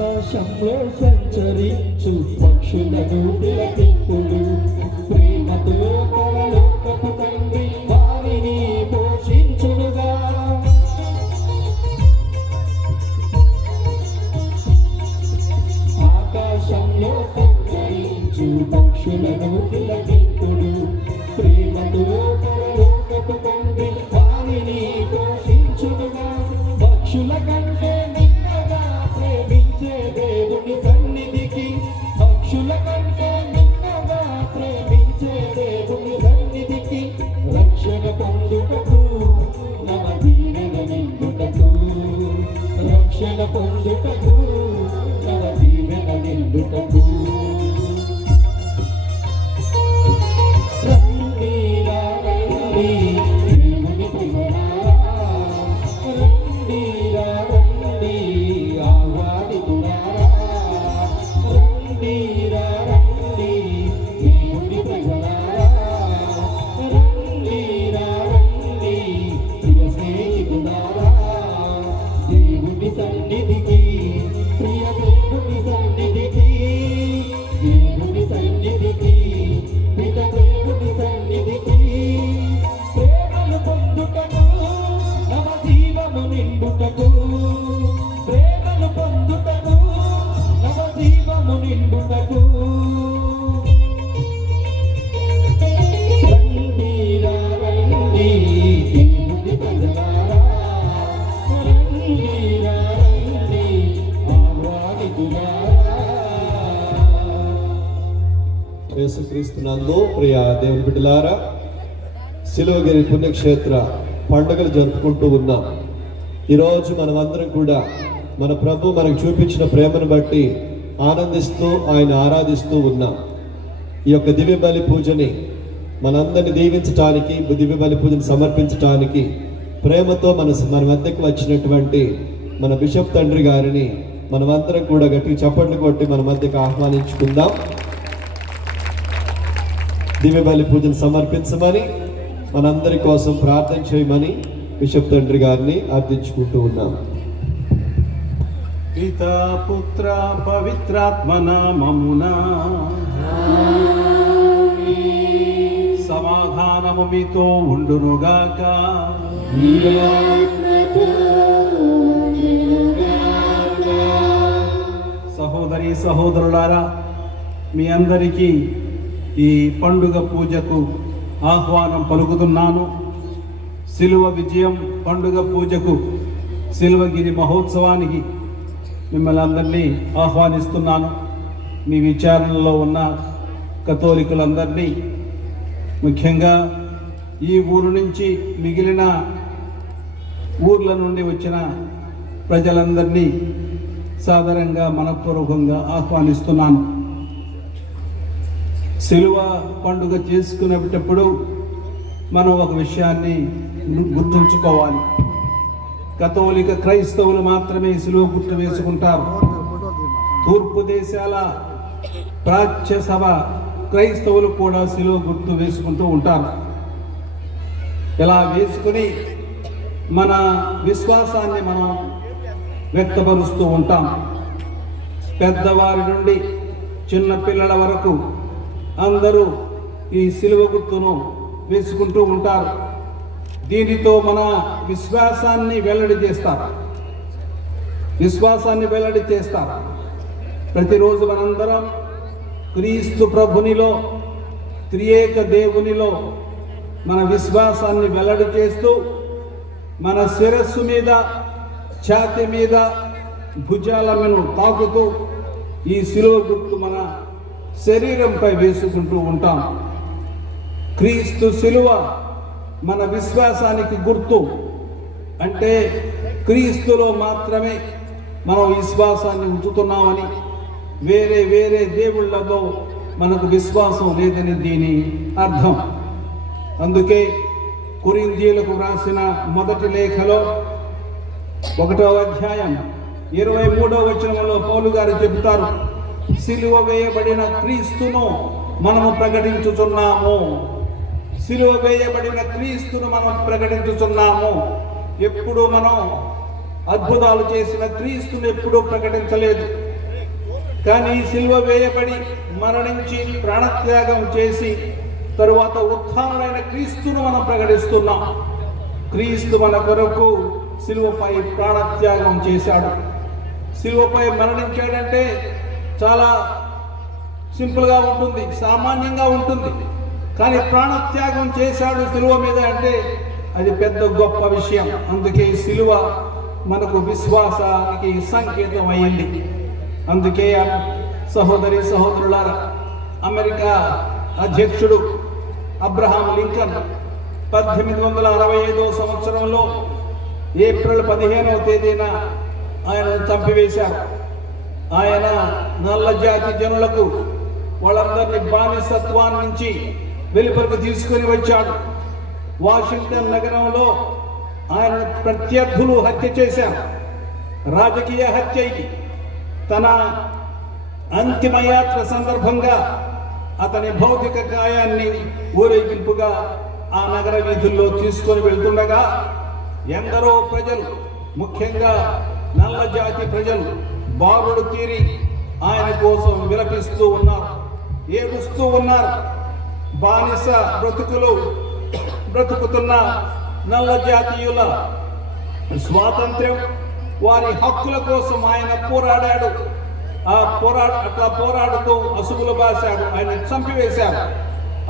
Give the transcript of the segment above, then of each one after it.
ఆకాశంలో సంచరించు పక్షులను తిలకింపుడు ప్రేమతో పరలోకపు తండ్రి వారిని పోషించునుగా. ఆకాశంలో సంచరించు పక్షులను తిలకింపుడు ప్రేమతో పరలోకపు తండ్రి వారిని పోషించును. పొందుటకు రండి రండి దేవుని ప్రజలారా, రండి రండి ఆహ్వానితులారా, రండి రండి దేవుని ప్రజలారా, రండి రండి ప్రియ స్నేహితులారా, దేవుని సన్నిధికి, ప్రియ దేవుని సన్నిధికి, దేవుని సన్నిధికి, ప్రియ దేవుని సన్నిధికి, ప్రేమను పొందుటకు, నవ జీవము నిండుటకు, ప్రేమను పొందుటకు, నవ జీవము నిండుటకు. రండి రండి దేవుని ప్రజలారా, రండి రండి ఆహ్వానితులారా. యేసుక్రీస్తునందు ప్రియ దేవుని బిడ్డలారా, శిలువగిరి పుణ్యక్షేత్ర పండుగలు జరుపుకుంటూ ఉన్నాం. ఈరోజు మనమందరం కూడా మన ప్రభు మనకు చూపించిన ప్రేమను బట్టి ఆనందిస్తూ ఆయన ఆరాధిస్తూ ఉన్నాం. ఈ యొక్క దివ్య బలి పూజని మనందరిని దీవించటానికి, దివ్య బలి పూజను సమర్పించటానికి ప్రేమతో మన మధ్యకు వచ్చినటువంటి మన బిషప్ తండ్రి గారిని మనమందరం కూడా గట్టిగా చప్పట్లు కొట్టి మన మధ్యకు ఆహ్వానించుకుందాం. దివ్య బలి పూజను సమర్పించమని, మనందరి కోసం ప్రార్థన చేయమని బిషప్ తండ్రి గారిని అర్థించుకుంటూ ఉన్నాం. పితా పుత్ర పవిత్రాత్మ నామమున సమాధానము మీతో ఉండునుగాక. సహోదరి సహోదరులారా, మీ అందరికీ ఈ పండుగ పూజకు ఆహ్వానం పలుకుతున్నాను. శిలువ విజయం పండుగ పూజకు, శిలువగిరి మహోత్సవానికి మిమ్మల్ని అందరినీ ఆహ్వానిస్తున్నాను. మీ విచారణలో ఉన్న కథోలికులందరినీ, ముఖ్యంగా ఈ ఊరు నుంచి మిగిలిన ఊర్ల నుండి వచ్చిన ప్రజలందరినీ సాదరంగా మనపూర్వకంగా ఆహ్వానిస్తున్నాను. శిలువ పండుగ చేసుకునేటప్పుడు మనం ఒక విషయాన్ని గుర్తుంచుకోవాలి. కథోలిక క్రైస్తవులు మాత్రమే శిలువ గుర్తు వేసుకుంటారు. తూర్పు దేశాల ప్రాచ్య సభ క్రైస్తవులు కూడా శిలువ గుర్తు వేసుకుంటూ ఉంటారు. ఇలా వేసుకుని మన విశ్వాసాన్ని మనం వ్యక్తపరుస్తూ ఉంటాం. పెద్దవారి నుండి చిన్న పిల్లల వరకు అందరూ ఈ శిలువ గుర్తును వేసుకుంటూ ఉంటారు. దీనితో మన విశ్వాసాన్ని వెల్లడి చేస్తారు. ప్రతిరోజు మనందరం క్రీస్తు ప్రభునిలో, త్రియేక దేవునిలో మన విశ్వాసాన్ని వెల్లడి చేస్తూ, మన శిరస్సు మీద, ఛాతి మీద, భుజాలను తాకుతూ ఈ శిలువ గుర్తు మన శరీరంపై వేసుకుంటూ ఉంటాం. క్రీస్తు శిలువ మన విశ్వాసానికి గుర్తు. అంటే క్రీస్తులో మాత్రమే మనం విశ్వాసాన్ని ఉంచుతున్నామని, వేరే వేరే దేవుళ్ళతో మనకు విశ్వాసం లేదని దీని అర్థం. అందుకే కొరింథీయులకు రాసిన మొదటి లేఖలో 1వ అధ్యాయం 23వ వచనంలో పౌలు గారు చెబుతారు, సిలువ వేయబడిన క్రీస్తును మనము ప్రకటించుచున్నాము. సిలువ వేయబడిన క్రీస్తును మనం ప్రకటించుచున్నాము. ఎప్పుడు మనం అద్భుతాలు చేసిన క్రీస్తును ఎప్పుడూ ప్రకటించలేదు. కానీ సిలువ వేయబడి మరణించి ప్రాణత్యాగం చేసి తరువాత ఉత్థానుడైన క్రీస్తును మనం ప్రకటిస్తున్నాం. క్రీస్తు మన కొరకు సిలువపై ప్రాణత్యాగం చేశాడు. సిలువపై మరణించాడంటే చాలా సింపుల్గా ఉంటుంది, సామాన్యంగా ఉంటుంది. కానీ ప్రాణత్యాగం చేశాడు సిలువ మీద అంటే అది పెద్ద గొప్ప విషయం. అందుకే సిలువ మనకు విశ్వాసానికి సంకేతం అయింది. అందుకే సహోదరి సహోదరులారా, అమెరికా అధ్యక్షుడు అబ్రహాం లింకన్ 1865వ సంవత్సరంలో ఏప్రిల్ 15వ తేదీన ఆయన చంపివేశారు. ఆయన నల్ల జాతి జనులకు వాళ్ళందరినీ బానిసత్వాన్ని నుంచి వెలుపలకు తీసుకొని వచ్చాడు. వాషింగ్టన్ నగరంలో ఆయన ప్రత్యర్థులు హత్య చేశారు. రాజకీయ హత్య ఇది. తన అంతిమయాత్ర సందర్భంగా అతని భౌతిక కాయాన్ని ఊరేగింపుగా ఆ నగర వీధుల్లో తీసుకొని వెళ్తుండగా ఎందరో ప్రజలు, ముఖ్యంగా నల్ల జాతి ప్రజలు బారులు తీరి ఆయన కోసం విలపిస్తూ ఉన్నారు, ఏడుస్తూ ఉన్నారు. బానిస బ్రతుకుతున్న నల్ల జాతీయుల స్వాతంత్ర్యం, వారి హక్కుల కోసం ఆయన పోరాడాడు. అట్లా పోరాడుతూ అసుగులు బాశాడు, ఆయన చంపివేశాడు.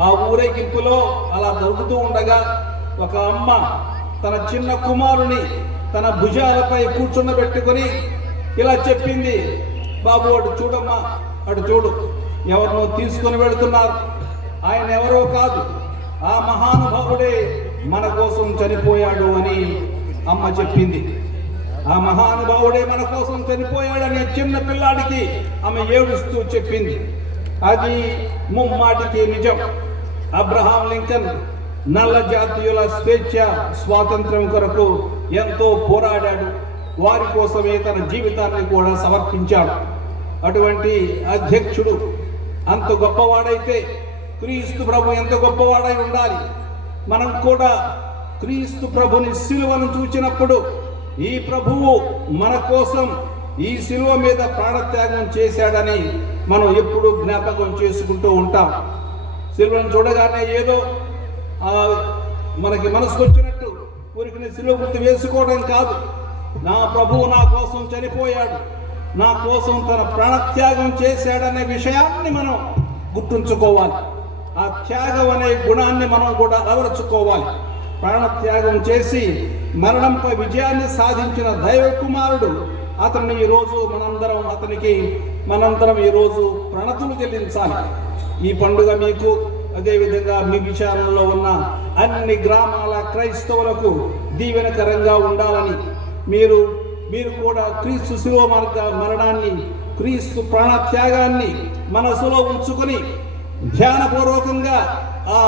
ఆ ఊరేగింపులో అలా దొరుకుతూ ఉండగా ఒక అమ్మ తన చిన్న కుమారుని తన భుజాలపై కూర్చుండబెట్టుకొని ఇలా చెప్పింది, బాబు అటు చూడమ్మా, అటు చూడు, ఎవరినో తీసుకొని వెళుతున్నారు. ఆయన ఎవరో కాదు, ఆ మహానుభావుడే మన కోసం చనిపోయాడు అని అమ్మ చెప్పింది. ఆ మహానుభావుడే మన కోసం చనిపోయాడని చిన్న పిల్లాడికి ఆమె ఏడుస్తూ చెప్పింది. అది ముమ్మాటికి నిజం. అబ్రహాం లింకన్ నల్ల జాతీయుల స్వేచ్ఛ స్వాతంత్ర్యం కొరకు ఎంతో పోరాడాడు. వారి కోసమే తన జీవితాన్ని కూడా సమర్పించాడు. అటువంటి అధ్యక్షుడు అంత గొప్పవాడైతే క్రీస్తు ప్రభు ఎంత గొప్పవాడై ఉండాలి. మనం కూడా క్రీస్తు ప్రభుని సిలువను చూచినప్పుడు ఈ ప్రభువు మన కోసం ఈ సిలువ మీద ప్రాణత్యాగం చేశాడని మనం ఎప్పుడూ జ్ఞాపకం చేసుకుంటూ ఉంటాం. సిలువను చూడగానే ఏదో మనకి మనసుకు వచ్చినట్టు ఊరికి సిలువ గుర్తు వేసుకోవడం కాదు. నా ప్రభువు నా కోసం చనిపోయాడు, నా కోసం తన ప్రాణత్యాగం చేశాడనే విషయాన్ని మనం గుర్తుంచుకోవాలి. ఆ త్యాగం అనే గుణాన్ని మనం కూడా అలవరుచుకోవాలి. ప్రాణత్యాగం చేసి మరణంపై విజయాన్ని సాధించిన దైవ కుమారుడు అతన్ని ఈరోజు మనందరం ఈరోజు ప్రణతులు చెల్లించాలి. ఈ పండుగ మీకు, అదేవిధంగా మీ విచారణలో ఉన్న అన్ని గ్రామాల క్రైస్తవులకు దీవెనకరంగా ఉండాలని మీరు కూడా క్రీస్తు శిలువ మరణాన్ని, క్రీస్తు ప్రాణత్యాగాన్ని మనసులో ఉంచుకొని ధ్యానపూర్వకంగా ఆ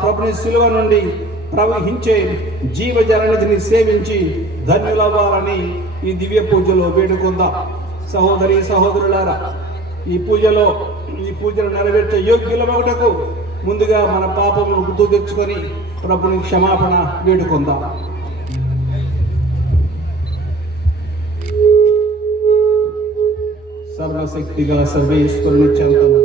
ప్రభుని శిలువ నుండి ప్రవహించే జీవజలనిధిని సేవించి ధన్యులవ్వాలని ఈ దివ్య పూజలో వేడుకుందాం. సహోదరి సహోదరులారా, ఈ పూజను నెరవేర్చే యోగ్యులమగుటకు ముందుగా మన పాపమును గుర్తు తెచ్చుకొని ప్రభుని క్షమాపణ వేడుకుందాం. సర్వశక్తి గల సర్వేశ్వరుని చెంతను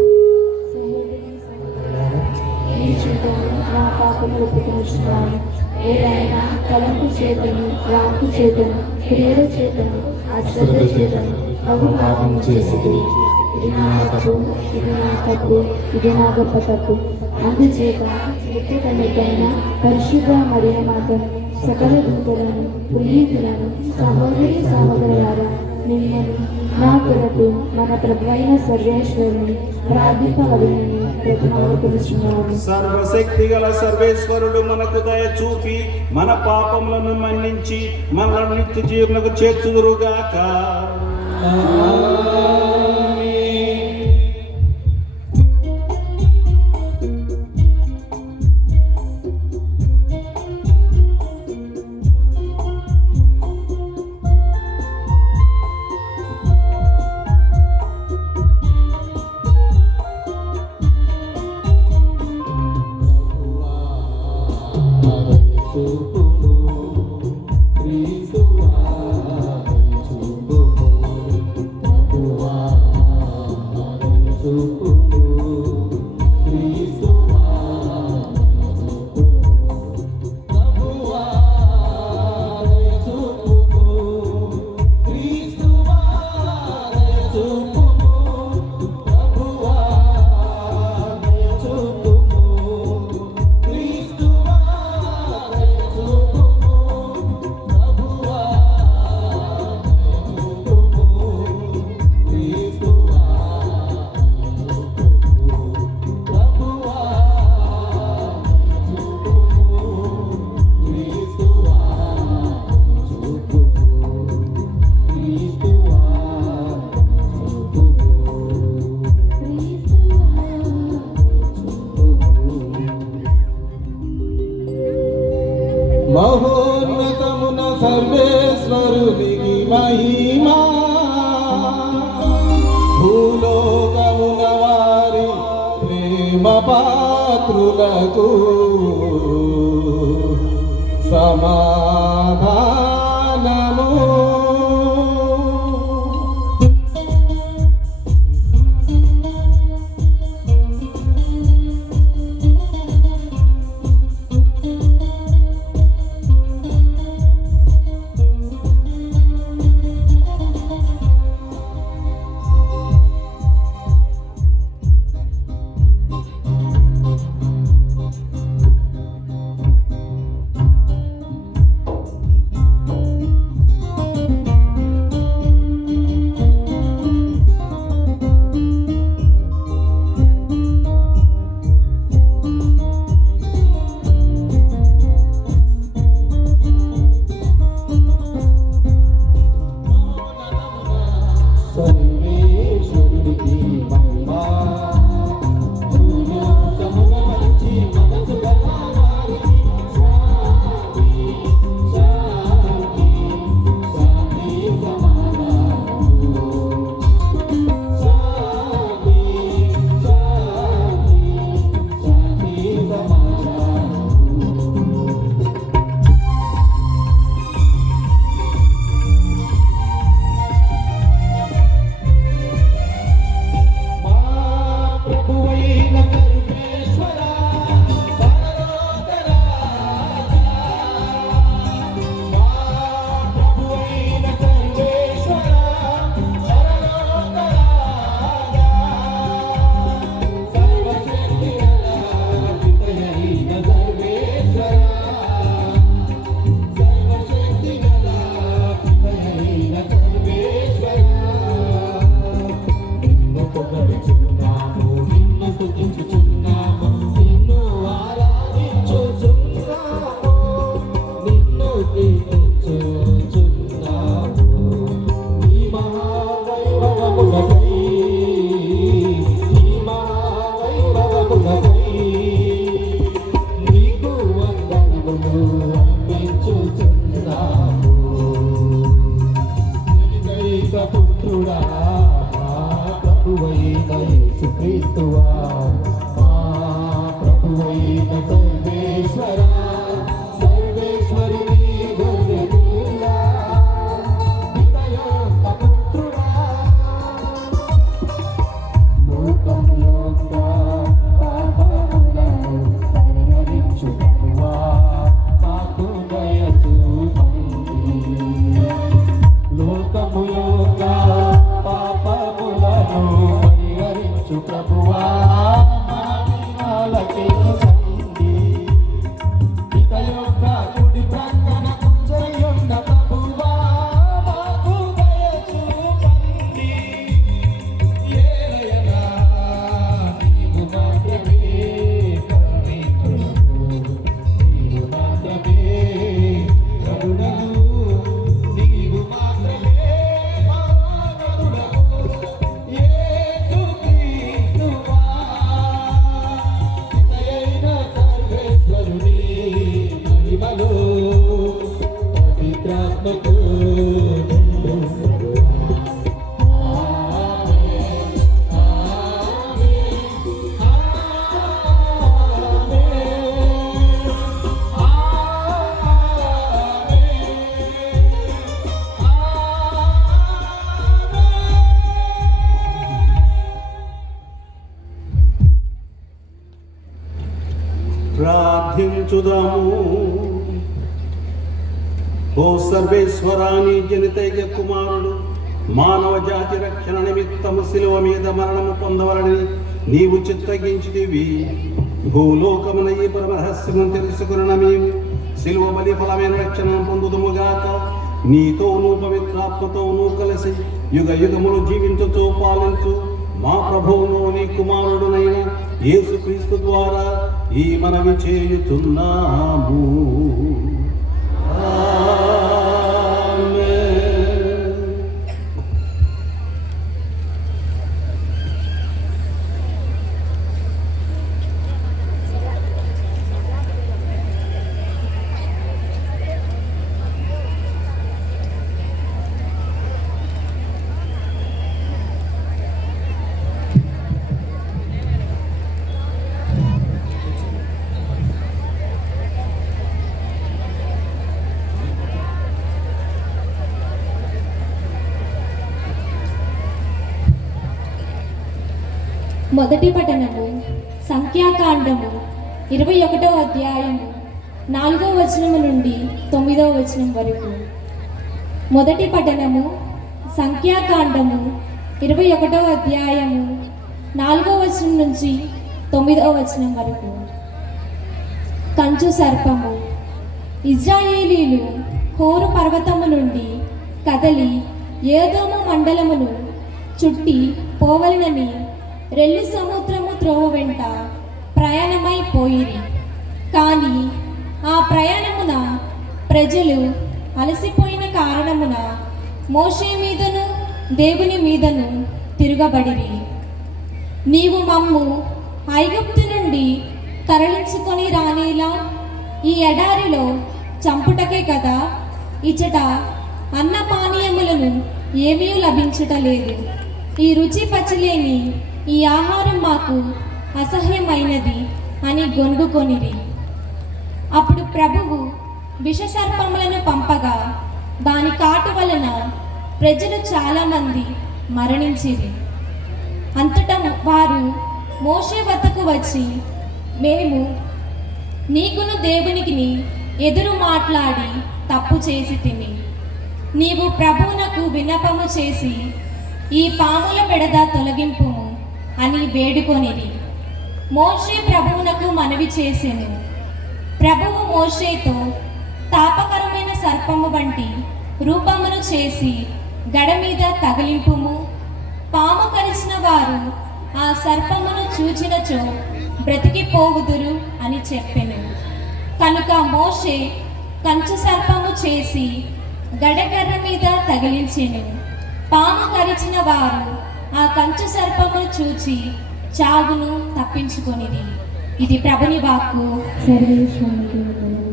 ఏదైనా తలంపు చేతను, వాక్కు చేతను, క్రియల చేతను, అశ్రద్ధ చేతను బహుపాపం చేసింది. ఇది నా తప్పు, ఇది నా గొప్ప తప్పు. అందుచేత నిత్య కన్యకైన పరిశుద్ధ మరియ మాతను, సకల దూతలను, పునీతులను, సహోదరులారా, మిమ్మల్ని నా కొరకు మన ప్రభువైన సర్వేశ్వరుని ప్రార్థింపవలెనని ప్రతిమాలుకొనుచున్నాను. సర్వశక్తి గల సర్వేశ్వరుడు మనకు దయ చూపి మన పాపములను మన్నించి మనల్ని నిత్య జీవనకు చేర్చుదురుగాక. మహోన్నతమున సర్వేశ్వరునికి మహిమా భూలోకమున వారి ప్రేమ పాత్రులకు సమాధానము. సర్వేశ్వరుడికి మహిమా భూలోకమున మంచి మనసు గల వారికి శాంతి శాంతి శాంతి సమాధానము. శాంతి శాంతి శాంతి సమాధానము. మా ప్రభువైన సర్వేశ్వర పరలోక రాజా, మా ప్రభువైన సర్వేశ్వర పరలోక రాజా, సర్వశక్తి గల పితయైన సర్వేశ్వర, సర్వశక్తి గల పితయైన సర్వేశ్వర, నిన్ను పొగడుచున్నాము, నిన్ను స్తుతించుచున్నాము, నిన్ను ఆరాధించుచున్నాము, నిన్ను కీర్తించుచున్నాము. నీ మహావైభవములకై, నీ మహావైభవములకై నీకు వందనములు అర్పించుచున్నాము. ఏకైక పుత్రుడా మా ప్రభువైన యేసుక్రీస్తువా, మా ప్రభువైన సర్వేశ్వర సర్వేశ్వరిని గొర్రెపిల్ల, పితయొక్క పుత్రుడా, లోకము యొక్క పాపములను పరిహరించు ప్రభువా, మాకు దయ చూపండి. లోకము యొక్క పాపములను పరిహరించు ప్రభువా, మా ఆలకించండి. పిత యొక్క కుడి ప్రక్కన కూర్చొనియున్న ప్రభువా, మాకు దయ చూపండి. యేలయనా నీవు మాత్రమే పవిత్రుడవు, నీవు మాత్రమే ప్రభుడవు, నీవు మాత్రమే మహాగణుడవు. యేసుక్రీస్తువా, పితయైన సర్వేశ్వరుని మహిమలో పవిత్రాత్మతో నిండు ప్రభువా. ఆమేన్, ఆమేన్, ప్రార్థించుదాము. ఓ సర్వేశ్వరాని జనితైక కుమారుడు మానవ జాతి రక్షణ నిమిత్తము శిలువ మీద మరణము పొందవలని నీవు చిత్తగించితివి. భూలోకమున ఈ పరమరహస్యము తెలుసుకున్న మేము శిలువ బలి ఫలమైన రక్షణను పొందుదుముగాక. నీతోనూ పవిత్రాత్మతోనూ కలిసి యుగ యుగములు జీవించుతూ పాలించు మా ప్రభువును నీ కుమారుడునైన యేసుక్రీస్తు ద్వారా ఈ మనవి చేయుచున్నాము. ఆమేన్. మొదటి పఠనము సంఖ్యాకాండము 21వ అధ్యాయము 4వ వచనము నుండి 9వ వచనం వరకు. మొదటి పఠనము సంఖ్యాకాండము 21వ అధ్యాయము 4వ వచనం నుంచి 9వ వచనం వరకు. కంచు సర్పము. ఇజ్రాయేలీలు హోరు పర్వతము నుండి కదలి ఏదోము మండలమును చుట్టి పోవలనని రెల్లి సముద్రము త్రోవ వెంట ప్రయాణమైపోయిరి. కానీ ఆ ప్రయాణమున ప్రజలు అలసిపోయిన కారణమున మోషే మీదను దేవుని మీదను తిరగబడిరి. నీవు మమ్ము ఐగుప్తు నుండి తరలించుకొని రానేలా ఈ ఎడారిలో చంపుటకే కదా ఇచ్చట అన్నపానీయములను ఏమీ లభించుటలేదు. ఈ రుచి పచలేని ఈ ఆహారం మాకు అసహ్యమైనది అని గొనుగుకొనిరి. అప్పుడు ప్రభువు విషసర్పములను పంపగా దాని కాటు వలన ప్రజలు చాలామంది మరణించిరి. అంతటా వారు మోషే వద్దకు వచ్చి, మేము నీకును దేవునికి ఎదురు మాట్లాడి తప్పు చేసి తిని నీవు ప్రభువునకు విన్నపము చేసి ఈ పాముల బెడద తొలగింపుము అని వేడుకొనిరి. మోషే ప్రభువునకు మనవి చేసెను. ప్రభువు మోషేతో, తాపకరమైన సర్పము వంటి రూపమును చేసి గడ మీద తగిలింపుము. పాము కరిచిన వారు ఆ సర్పమును చూచినచో బ్రతికిపోవుదురు అని చెప్పెను. కనుక మోషే కంచు సర్పము చేసి గడకర్ర మీద తగిలించెను. పాము కరిచిన వారు ఆ కంచు సర్పమును చూచి చావును తప్పించుకొనిది. ఇది ప్రభుని వాక్కు. సర్వేశ్వరునికి వందనములు.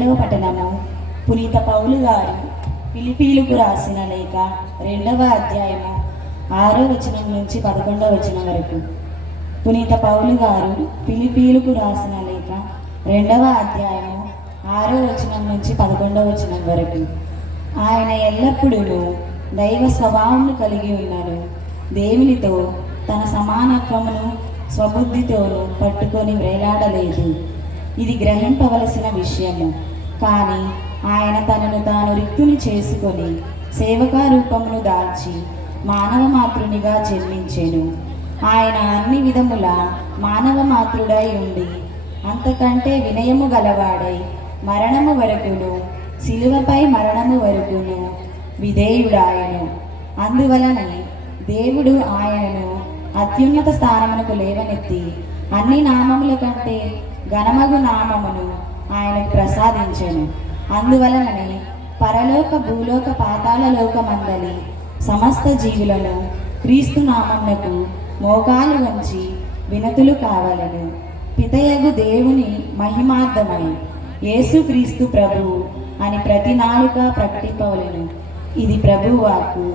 రెండవ పట్టణము పునీత పౌలు గారు ఫిలిప్పీలకు రాసిన లేఖ 2వ అధ్యాయము 6వ వచనం నుంచి 11వ వచనం వరకు. పునీత పౌలు గారు ఫిలిప్పీలకు రాసిన లేఖ 2వ అధ్యాయము 6వ వచనం నుంచి 11వ వచనం వరకు. ఆయన ఎల్లప్పుడూ దైవ స్వభావమును కలిగి ఉన్నాడు. దేవునితో తన సమానత్వమును స్వబుద్ధితోనూ పట్టుకొని వేలాడలేదు. ఇది గ్రహింపవలసిన విషయము. కానీ ఆయన తనను తాను రిక్తుని చేసుకొని సేవకా రూపమును దాల్చి మానవ మాతృనిగా జన్మించెను. ఆయన అన్ని విధముల మానవ మాతృడై ఉండి అంతకంటే వినయము గలవాడై మరణము వరకును, శిలువపై మరణము వరకును విధేయుడాయను. అందువలనే దేవుడు ఆయనను అత్యున్నత స్థానమునకు లేవనెత్తి అన్ని నామముల కంటే ఘనమగు నామమును ఆయనకు ప్రసాదించెను. అందువలననే పరలోక భూలోక పాతాళ లోకమందలి సమస్త జీవులను క్రీస్తు నామమునకు మోకాలు వంచి వినతులు కావలను. పితయగు దేవుని మహిమార్థమై యేసుక్రీస్తు ప్రభువు అని ప్రతి నాలుక ప్రకటింపవలెను. ఇది ప్రభువు వాక్కు.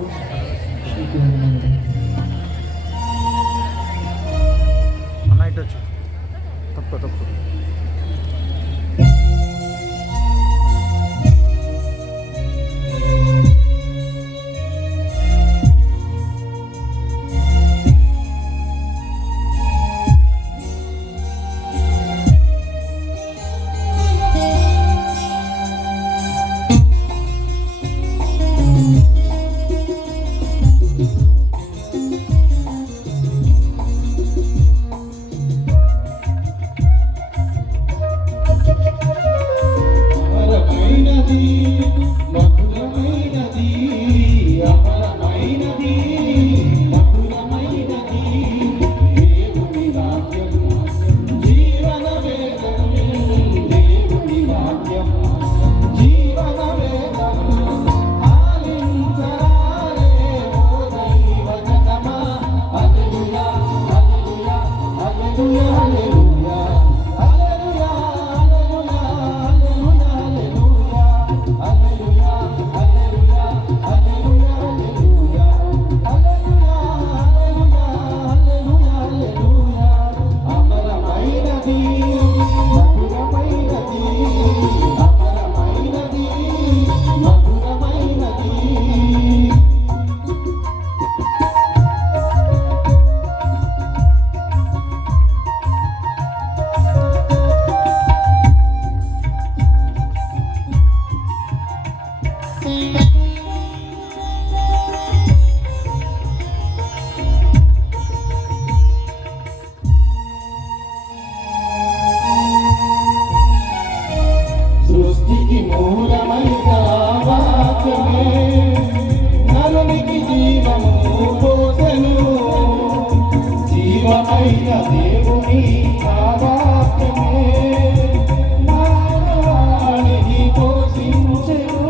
అమరమైనది, మధురమైనది, అమరమైనది, మధురమైనది దేవుని వాక్యం, జీవన వేదం. దేవుని వాక్యం జీవన వేదం. ఆలించరారే ఓ దైవ జనమా. హల్లెలూయా, హల్లెలూయా, హల్లెలూయా, హల్లెలూయా. సృష్టికి మూలమైన వాక్యమే నరునికి జీవము పోసెను. జీవమైన దేవుని ఆ వాక్యమే మానవాళిని పోషించెను.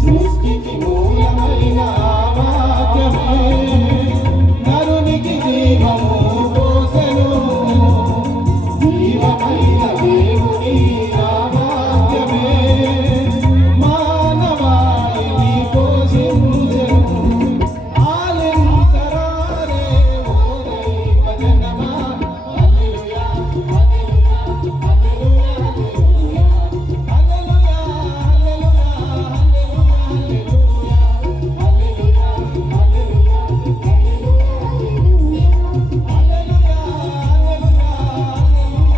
సృష్టికి మూలమైన వాక్యమే నరునికి జీవము పోసెను. జీవమైన దేవుని ఆ వాక్యమే మానవాళిని పోషించెను. ఆలించరారే ఓ దైవ జనమా. హల్లెలూయా, హల్లెలూయా, హల్లెలూయా, హల్లెలూయా,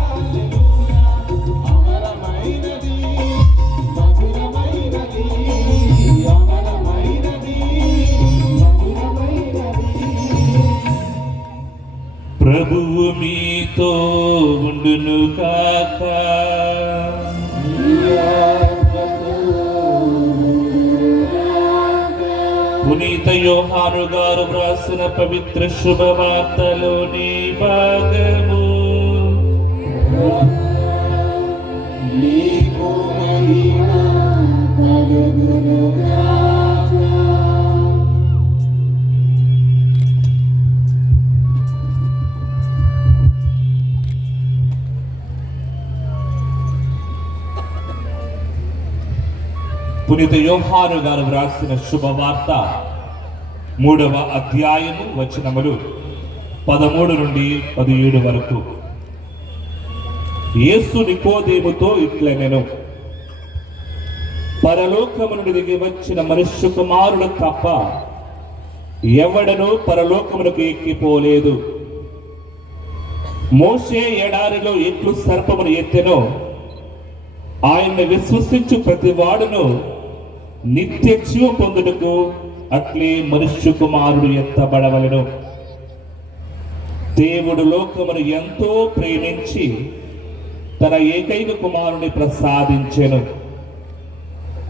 హల్లెలూయా, అమరమైనది, మధురమైనది, అమరమైనది, మధురమైనది. ప్రభువు మీతో ఉండును కాక. పునీత యోహాను గారు వ్రాసిన పవిత్ర శుభవార్తలోని భాగము. నీకు మహిమ కలుగును గాక. పునీత యోహాను గారు వ్రాసిన శుభవార్త 3వ అధ్యాయము వచనములు 13 నుండి 17 వరకు. యేసు నికోదేముతో ఇట్లనెను, పరలోకము నుండి దిగి వచ్చిన మనుష్య కుమారుడు తప్ప ఎవడనూ పరలోకమునకు ఎక్కిపోలేదు. మోషే ఎడారిలో ఎట్లు సర్పమును ఎత్తెనో ఆయన్ని విశ్వసించు ప్రతి వాడును నిత్య జీవం పొందుటకు అట్లే మనుష్య కుమారుడు ఎత్తబడవలెను. దేవుడు లోకమును ఎంతో ప్రేమించి తన ఏకైక కుమారుని ప్రసాదించెను.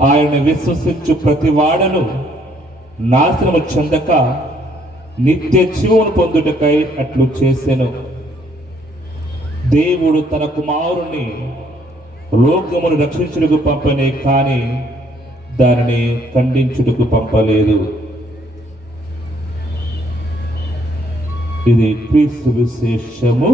ఆయన విశ్వసించు ప్రతి వాడను నాశనము చెందక నిత్య జీవమును పొందుటకై అట్లు చేసెను. దేవుడు తన కుమారుని లోకమును రక్షించుటకు పంపనే కానీ దానిని ఖండించుటకు పంపలేదు. ఇది క్రీస్తు విశేషము.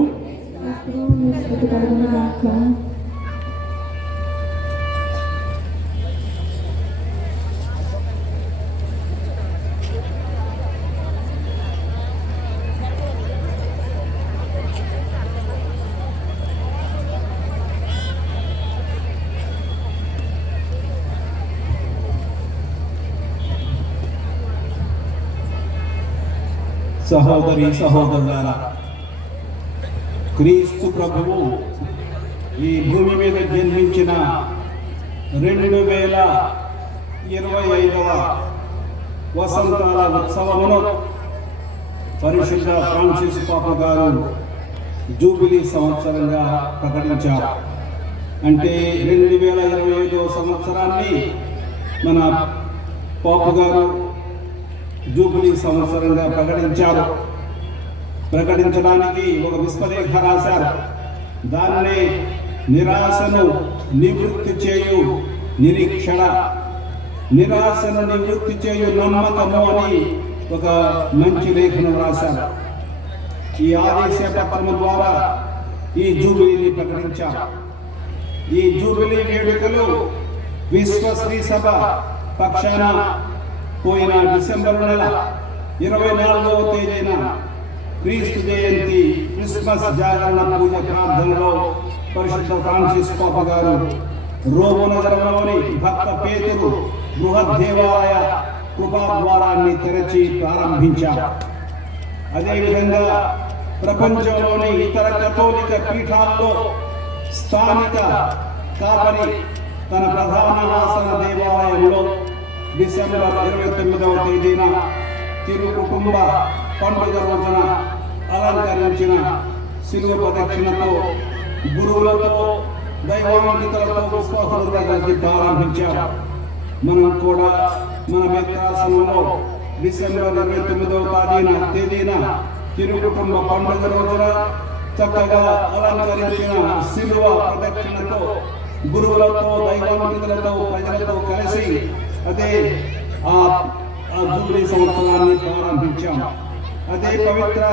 సహోదరి సహోదరులారా, క్రీస్తు ప్రభువు ఈ భూమి మీద జన్మించిన 2025వ వసంతాల ఉత్సవమును పరిశుద్ధ ఫ్రాన్సిస్ పాప గారు జూబిలీ సంవత్సరంగా ప్రకటించారు. అంటే 2025వ సంవత్సరాన్ని మన పాప గారు జూబిలీ సంవత్సరంగా ప్రకటించడానికి ఒక విశ్వలేఖ రాశారు. దాన్నే నిరాశను నివృత్తి చేయు నిరీక్షణ, నిరాశను నివృత్తి చేయు నమ్మకము అని ఒక మంచి లేఖను రాశారు. ఈ ఆదేశ పత్రము ద్వారా ఈ జూబిలీని ప్రకటించారు. ఈ జూబిలీ వేడుకలు విశ్వ శ్రీ సభ పక్షాన పోయిన డిసెంబర్ నెల 24వ తేదీన క్రీస్తు జయంతి క్రిస్మస్ జాగరణ పూజ ప్రార్థనలో పరిశుద్ధ ఫ్రాన్సిస్ పాప గారు రోము నగరంలోని భక్త పేతురు బృహత్ దేవాలయ కృపాద్వారాన్ని తెరచి ప్రారంభించారు. అదేవిధంగా ప్రపంచంలోని ఇతర కథోలిక పీఠాల్లో స్థానిక కాపరి తన ప్రధాన ఆసన దేవాలయంలో డిసెంబర్ 29వ తేదీన తిరు కుటుంబ పండుగ రోజున అలంకరించిన శిలువ ప్రదక్షిణతో గురువులతో దైవాంకితులతో విశ్వాసులతో కలిసి ప్రారంభించారు. మనం కూడా మన మేత్రాసనంలో డిసెంబర్ 29వ తేదీన తిరు కుటుంబ పండుగ రోజున చక్కగా అలంకరించిన శిలువ ప్రదక్షిణతో గురువులతో దైవాంకితులతో ప్రజలతో కలిసి అదే ఆ జూబిలీ సంవత్సరాన్ని ప్రారంభించాం. అదే పవిత్ర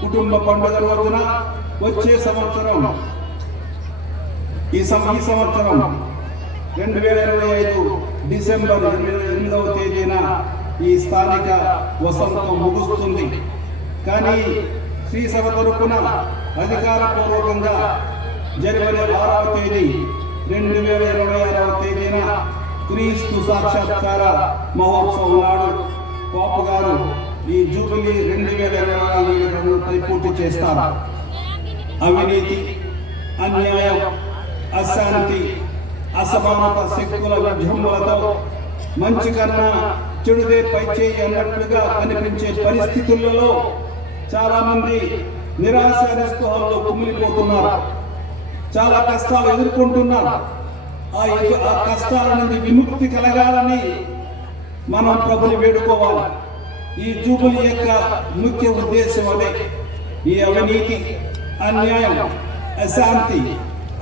కుటుంబ పండుగ రోజున వచ్చే సంవత్సరం ఈ సంవత్సరం 2025 డిసెంబర్ 28వ తేదీన ఈ స్థానిక వసంతం ముగుస్తుంది. కానీ శ్రీ సభ తరపున అధికారపూర్వకంగా జనవరి 6వ తేదీ 2026వ తేదీన క్రీస్తు సాక్షాత్కార మహోత్సవం నాడు పాప గారు ఈ జూబిలీ 2024 పూర్తి చేస్తారు. అవినీతి, అన్యాయం, అశాంతి, అసమానత శక్తుల విజృంభణతో మంచి కన్నా చెడుదే పైచేయి అన్నట్లుగా కనిపించే పరిస్థితులలో చాలా మంది నిరాశ నిస్పృహల్లో కుమిలిపోతున్నారు. చాలా కష్టాలు ఎదుర్కొంటున్నారు. ఆ కష్టాల నుండి విముక్తి కలగాలని మనం ప్రభుని వేడుకోవాలి. ఈ జూబిలీ యొక్క ముఖ్య ఉద్దేశం అదే. ఈ అవినీతి, అన్యాయం, అశాంతి,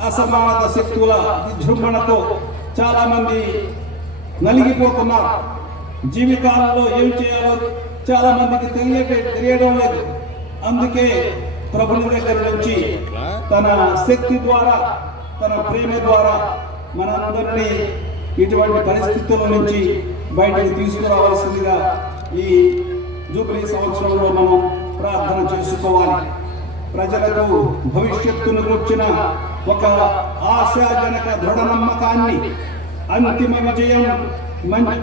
అసమానత శక్తుల విజృంభణతో చాలా మంది నలిగిపోతున్నారు. జీవితాలలో ఏం చేయాలో చాలా మందికి తెలియడం లేదు. అందుకే ప్రభుని దగ్గర నుంచి తన శక్తి ద్వారా, తన ప్రేమ ద్వారా మనందరినీ ఇటువంటి పరిస్థితుల నుంచి బయటకు తీసుకురావాల్సిందిగా ఈ జూబిలీ సంవత్సరంలో మనం ప్రార్థన చేసుకోవాలి. ప్రజలకు భవిష్యత్తును గుర్చిన ఒక ఆశాజనక దృఢ నమ్మకాన్ని, అంతిమ విజయం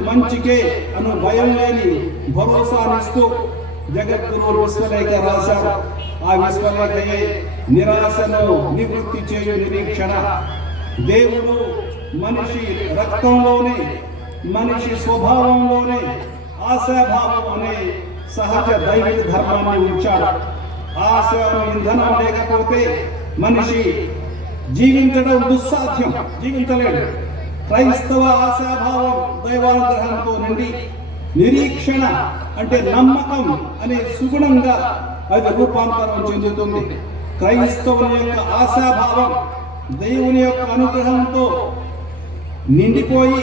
మంచికే అను భయం లేని భరోసానిస్తూ జగద్గురు విశ్వలేఖ రాశారు. ఆ విశ్వలేఖయే నిరాశను నివృత్తి చేయు నిరీక్షణ. దేవుడు మనిషి రక్తంలోనే, మనిషి స్వభావంలోనే ఆశాభావం అనే సహజ దైవిక ధర్మాన్ని ఉంచాడు. ఆశను ఇంధనం లేకపోతే మనిషి జీవించడం దుస్సాధ్యం, జీవించలేడు. క్రైస్తవ ఆశాభావం దైవానుగ్రహంతో నిండి నిరీక్షణ అంటే నమ్మకం అనే సుగుణంగా అది రూపాంతరం చెందుతుంది. క్రైస్తవుని యొక్క ఆశాభావం దేవుని యొక్క అనుగ్రహంతో నిండిపోయి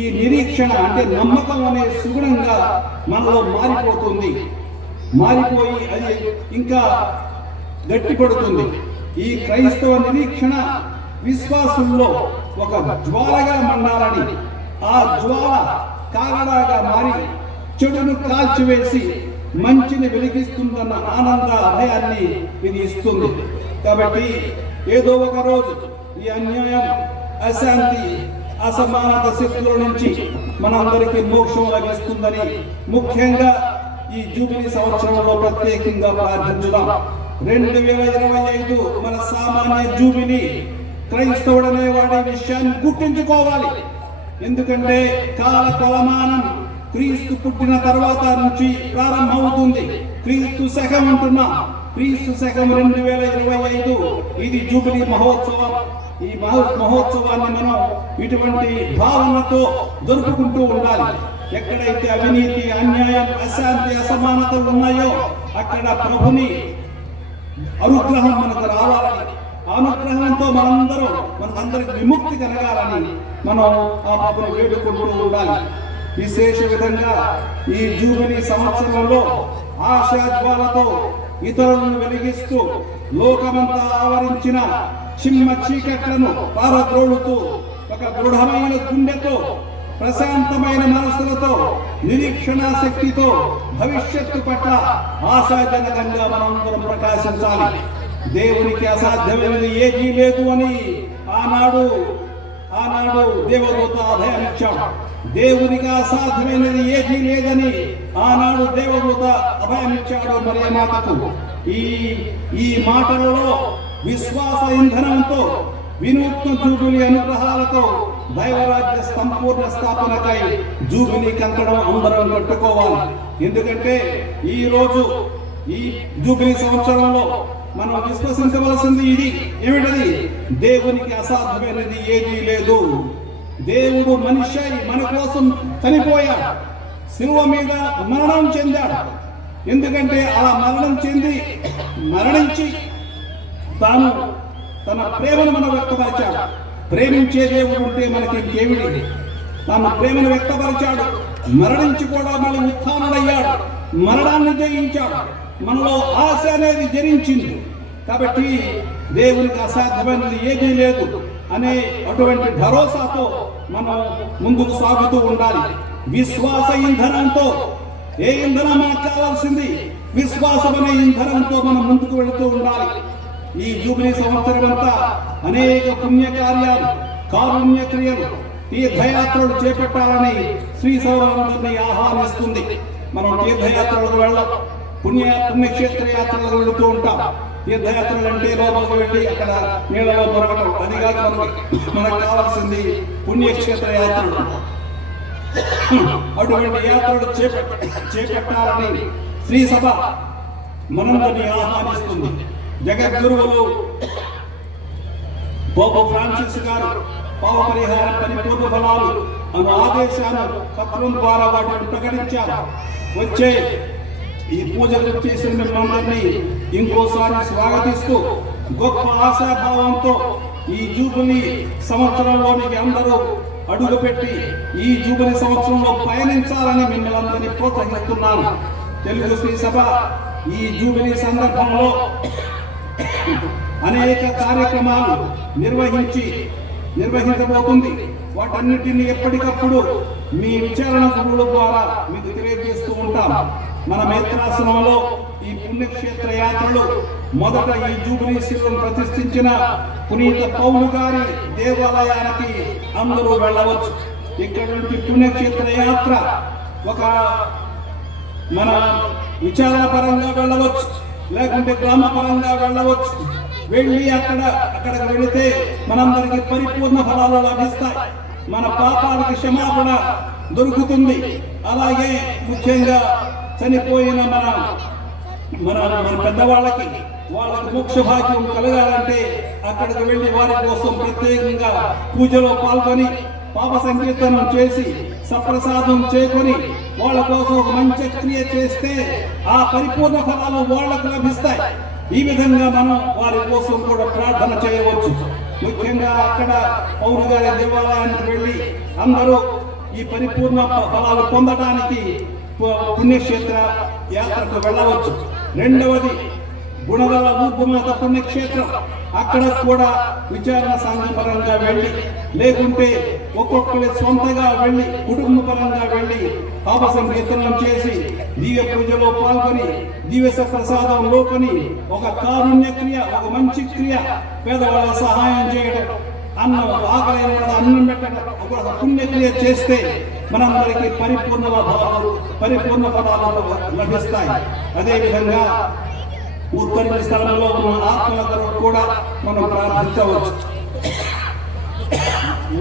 ఈ నిరీక్షణ అంటే నమ్మకం అనే సుగుణంగా మనలో మారిపోతుంది. మారిపోయి అది ఇంకా గట్టిపడుతుంది. ఈ క్రైస్తవ నిరీక్షణ విశ్వాసుల్లో ఒక జ్వాలగా మన్నారని, ఆ జ్వాల కాగడాగా మారి చెడును కాల్చివేసి మంచిని వెలిగిస్తుందన్న ఆనంద అభయాన్ని ఇది ఇస్తుంది. కాబట్టి ఏదో ఒక రోజు ఈ అన్యాయం, అశాంతి, అసమానత శక్తుల నుంచి మనందరికీ మోక్షం లభిస్తుందని ముఖ్యంగా ఈ జూబిలీ సంవత్సరంలో ప్రత్యేకంగా ప్రార్థించుదాం. 2025 మన సామాన్య జూబిలీ. క్రైస్తవుడనే వాడి విషయాన్ని గుర్తించుకోవాలి. ఎందుకంటే కాల కొలమానం క్రీస్తు పుట్టిన తర్వాత నుంచి ప్రారంభమవుతుంది. క్రీస్తు శకం ఉంటున్నా, క్రీస్తు శకం 2025 ఇది జూబిలీ మహోత్సవం. ఈ మహోత్సవాన్ని మనం ఇటువంటి భావనతో జరుపుకుంటూ ఉండాలి. ఎక్కడైతే అవినీతి, అన్యాయం, అశాంతి, అసమానతలు ఉన్నాయో అక్కడ ప్రభుని అనుగ్రహం మనకు రావాలని, అనుగ్రహంతో మనందరికి విముక్తి కలగాలని మనం ఆ ప్రభుని వేడుకుంటూ ఉండాలి. విశేష విధంగా ఈ జూబిలీ సంవత్సరంలో ఆశాజ్వాలతో ఇతరులను వెలిగిస్తూ లోకమంతా ఆవరించిన చిమ్మ చీకట్లను పారద్రోలుతూ ఒక దృఢమైన గుండెతో, ప్రశాంతమైన మనసులతో, నిరీక్షణ శక్తితో భవిష్యత్తు పట్ల ఆశాజనకంగా మనందరం ప్రకాశించాలి. దేవునికి అసాధ్యమైనది ఏదీ లేదు అని ఆనాడు దేవదూత అభయమిచ్చాడు. దేవునికి అసాధ్యమైనది ఏదీ లేదని ఆనాడు దేవదూత అభయమిచ్చాడు మరియమాతకు. ఈ మాటలలో విశ్వాస ఇంధనంతో, వినూత్న జూబిలీ అనుగ్రహాలతో దైవరాజ్య సంపూర్ణ స్థాపనకై జూబిలీ కంకణం అందరం కట్టుకోవాలి. ఎందుకంటే ఈ రోజు ఈ జూబిలీ సంవత్సరంలో మనం విశ్వసించవలసింది ఇది ఏమిటది? దేవునికి అసాధ్యమైనది ఏదీ లేదు. దేవుడు మనిషి మన కోసం చనిపోయాడు, శిలువ మీద మరణం చెందాడు. ఎందుకంటే అలా మరణించి తాను తన ప్రేమను మనం వ్యక్తపరిచాడు. ప్రేమించే దేవుడు ఉంటే మనకి ఇంకేమిటి? తాను ప్రేమను వ్యక్తపరిచాడు, మరణించి కూడా మళ్ళీ ఉత్థానుడయ్యాడు, మరణాన్ని జయించాడు. మనలో ఆశ అనేది జరించింది. కాబట్టి దేవునికి అసాధ్యమైనది ఏదీ లేదు అనే అటువంటి భరోసాతో మనం ముందుకు సాగుతూ ఉండాలి. విశ్వాస ఇంధనంతో, ఏ ఇంధనం మనకు కావాల్సింది? విశ్వాసం అనే ఇంధనంతో మనం ముందుకు వెళుతూ ఉండాలి. ఈ జూబిలీ సంవత్సరం అంతా అనేక పుణ్యకార్యాలు, కారుణ్య క్రియలు, తీర్థయాత్రలు చేపట్టాలని శ్రీ సౌరందరినీ ఆహ్వానిస్తుంది. మనం తీర్థయాత్రలకు వెళ్ళాం, పుణ్యక్షేత్ర యాత్రలకు వెళుతూ ఉంటాం. తీర్థయాత్రలు అంటే లోపలికి వెళ్ళి అక్కడ నీళ్ళలో దొరకడం, అది కాదు మనకు కావాల్సింది పుణ్యక్షేత్ర యాత్రలు. అటువంటి యాత్రలు చేపట్టాలని శ్రీ సభ మనందరినీ ఆహ్వానిస్తుంది. జగద్గురువులు పోపు ఫ్రాన్సిస్ గారు పాప పరిహారం, పరిపూర్ణ ఫలాలు అను ఆదేశాలు పత్రం ద్వారా వాటిని ప్రకటించారు. వచ్చే ఈ పూజలు చేసిన మిమ్మల్ని ఇంకోసారి స్వాగతిస్తూ గొప్ప ఆశాభావంతో ఈ జూబిలీ సంవత్సరంలోనికి అందరూ అడుగుపెట్టి ఈ జూబిలీ సంవత్సరంలో పయనించాలని మిమ్మల్ని అందరినీ ప్రోత్సహిస్తున్నాను. తెలుగు శ్రీ సభ ఈ జూబిలీ సందర్భంలో అనేక కార్యక్రమాలు నిర్వహించబోతుంది. వాటన్నిటిని ఎప్పటికప్పుడు మీ విచారణ గురువుల ద్వారా మీకు తెలియజేస్తూ ఉంటాం. మన మేత్రాసనంలో ఈ పుణ్యక్షేత్ర యాత్రలు మొదట ఈ జూబిలీ శిలువను ప్రతిష్ఠించిన పునీత పౌలు గారి దేవాలయానికి అందరూ వెళ్ళవచ్చు. ఇక్కడ నుంచి పుణ్యక్షేత్ర యాత్ర ఒక మన విచారణ పరంగా వెళ్ళవచ్చు, లేకుంటే గ్రామ పరంగా వెళ్ళవచ్చు. వెళ్ళి అక్కడికి వెళితే మనందరికీ పరిపూర్ణ ఫలాలు లభిస్తాయి. మన పాపానికి క్షమాపణ దొరుకుతుంది. అలాగే ముఖ్యంగా చనిపోయిన మన పెద్దవాళ్ళకి మోక్ష భాగ్యం కలగాలంటే అక్కడికి వెళ్ళి వారి కోసం ప్రత్యేకంగా పూజలో పాల్గొని పాప సంకీర్తనం చేసి సప్రసాదం చేకొని వాళ్ళ కోసం ఒక మంచి క్రియ చేస్తే ఆ పరిపూర్ణ ఫలాలు వాళ్ళకు లభిస్తాయి. ఈ విధంగా మనం వారి కోసం కూడా ప్రార్థన చేయవచ్చు. ముఖ్యంగా అక్కడ పౌరు గారి దేవాలయానికి వెళ్ళి అందరూ ఈ పరిపూర్ణ ఫలాలు పొందడానికి పుణ్యక్షేత్ర యాత్రకు వెళ్ళవచ్చు. రెండవది గుణదల ఊర్ధమాత పుణ్యక్షేత్రం. అక్కడ కూడా విచారణ సంఘపరంగా వెళ్ళి, లేకుంటే ఒక్కొక్కరి సొంతగా వెళ్ళి, కుటుంబ పరంగా వెళ్ళి పాప సంకీర్తనం చేసి దివ్య పూజలో పాల్గొని దివ్య ప్రసాదం లోపని ఒక కారుణ్య క్రియ, ఒక మంచి క్రియ, పేదవాళ్ళ సహాయం చేయడం, ఆకలైన అన్నం పెట్టడం, ఒక పుణ్యక్రియ చేస్తే మనందరికీ పరిపూర్ణ ఫలాలు లభిస్తాయి. అదేవిధంగా ఉత్తరి స్థలంలో ఉన్న ఆత్మల కొరకు కూడా మనం ప్రార్థించవచ్చు.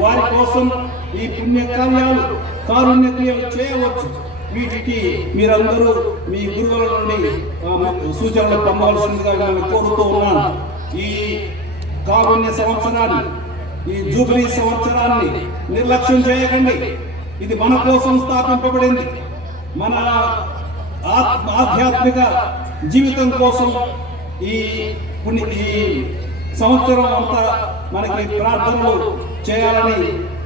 వారి కోసం ఈ పుణ్యకార్యాలు, కారుణ్య క్రియలు చేయవచ్చు. వీటికి మీరందరూ మీ గురువుల నుండి సూచనలు పొందవలసిందిగా నేను కోరుతూ ఉన్నాను. ఈ కారుణ్య సంవత్సరాన్ని, ఈ జూబిలీ సంవత్సరాన్ని నిర్లక్ష్యం చేయకండి. ఇది మన కోసం స్థాపింపబడింది. మన ఆధ్యాత్మిక జీవితం కోసం ఈ సంవత్సరం అంతా మనకి ప్రార్థనలు చేయాలని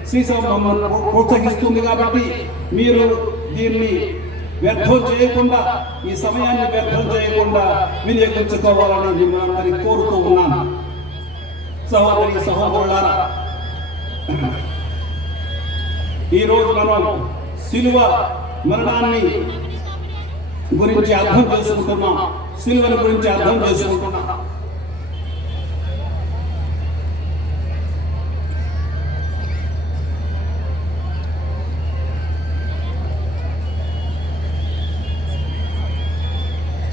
శ్రీసభ ప్రోత్సహిస్తుంది. కాబట్టి మీరు దీన్ని వ్యర్థం చేయకుండా, ఈ సమయాన్ని వ్యర్థం చేయకుండా వినియోగించుకోవాలని మిమ్మల్ని కోరుతూ ఉన్నాను. సహోదరి సహోదరులారా, ఈరోజు మనం శిలువ మరణాన్ని గురించి అర్థం చేసుకుంటున్నాం. శిలువను గురించి అర్థం చేసుకుంటున్నాం.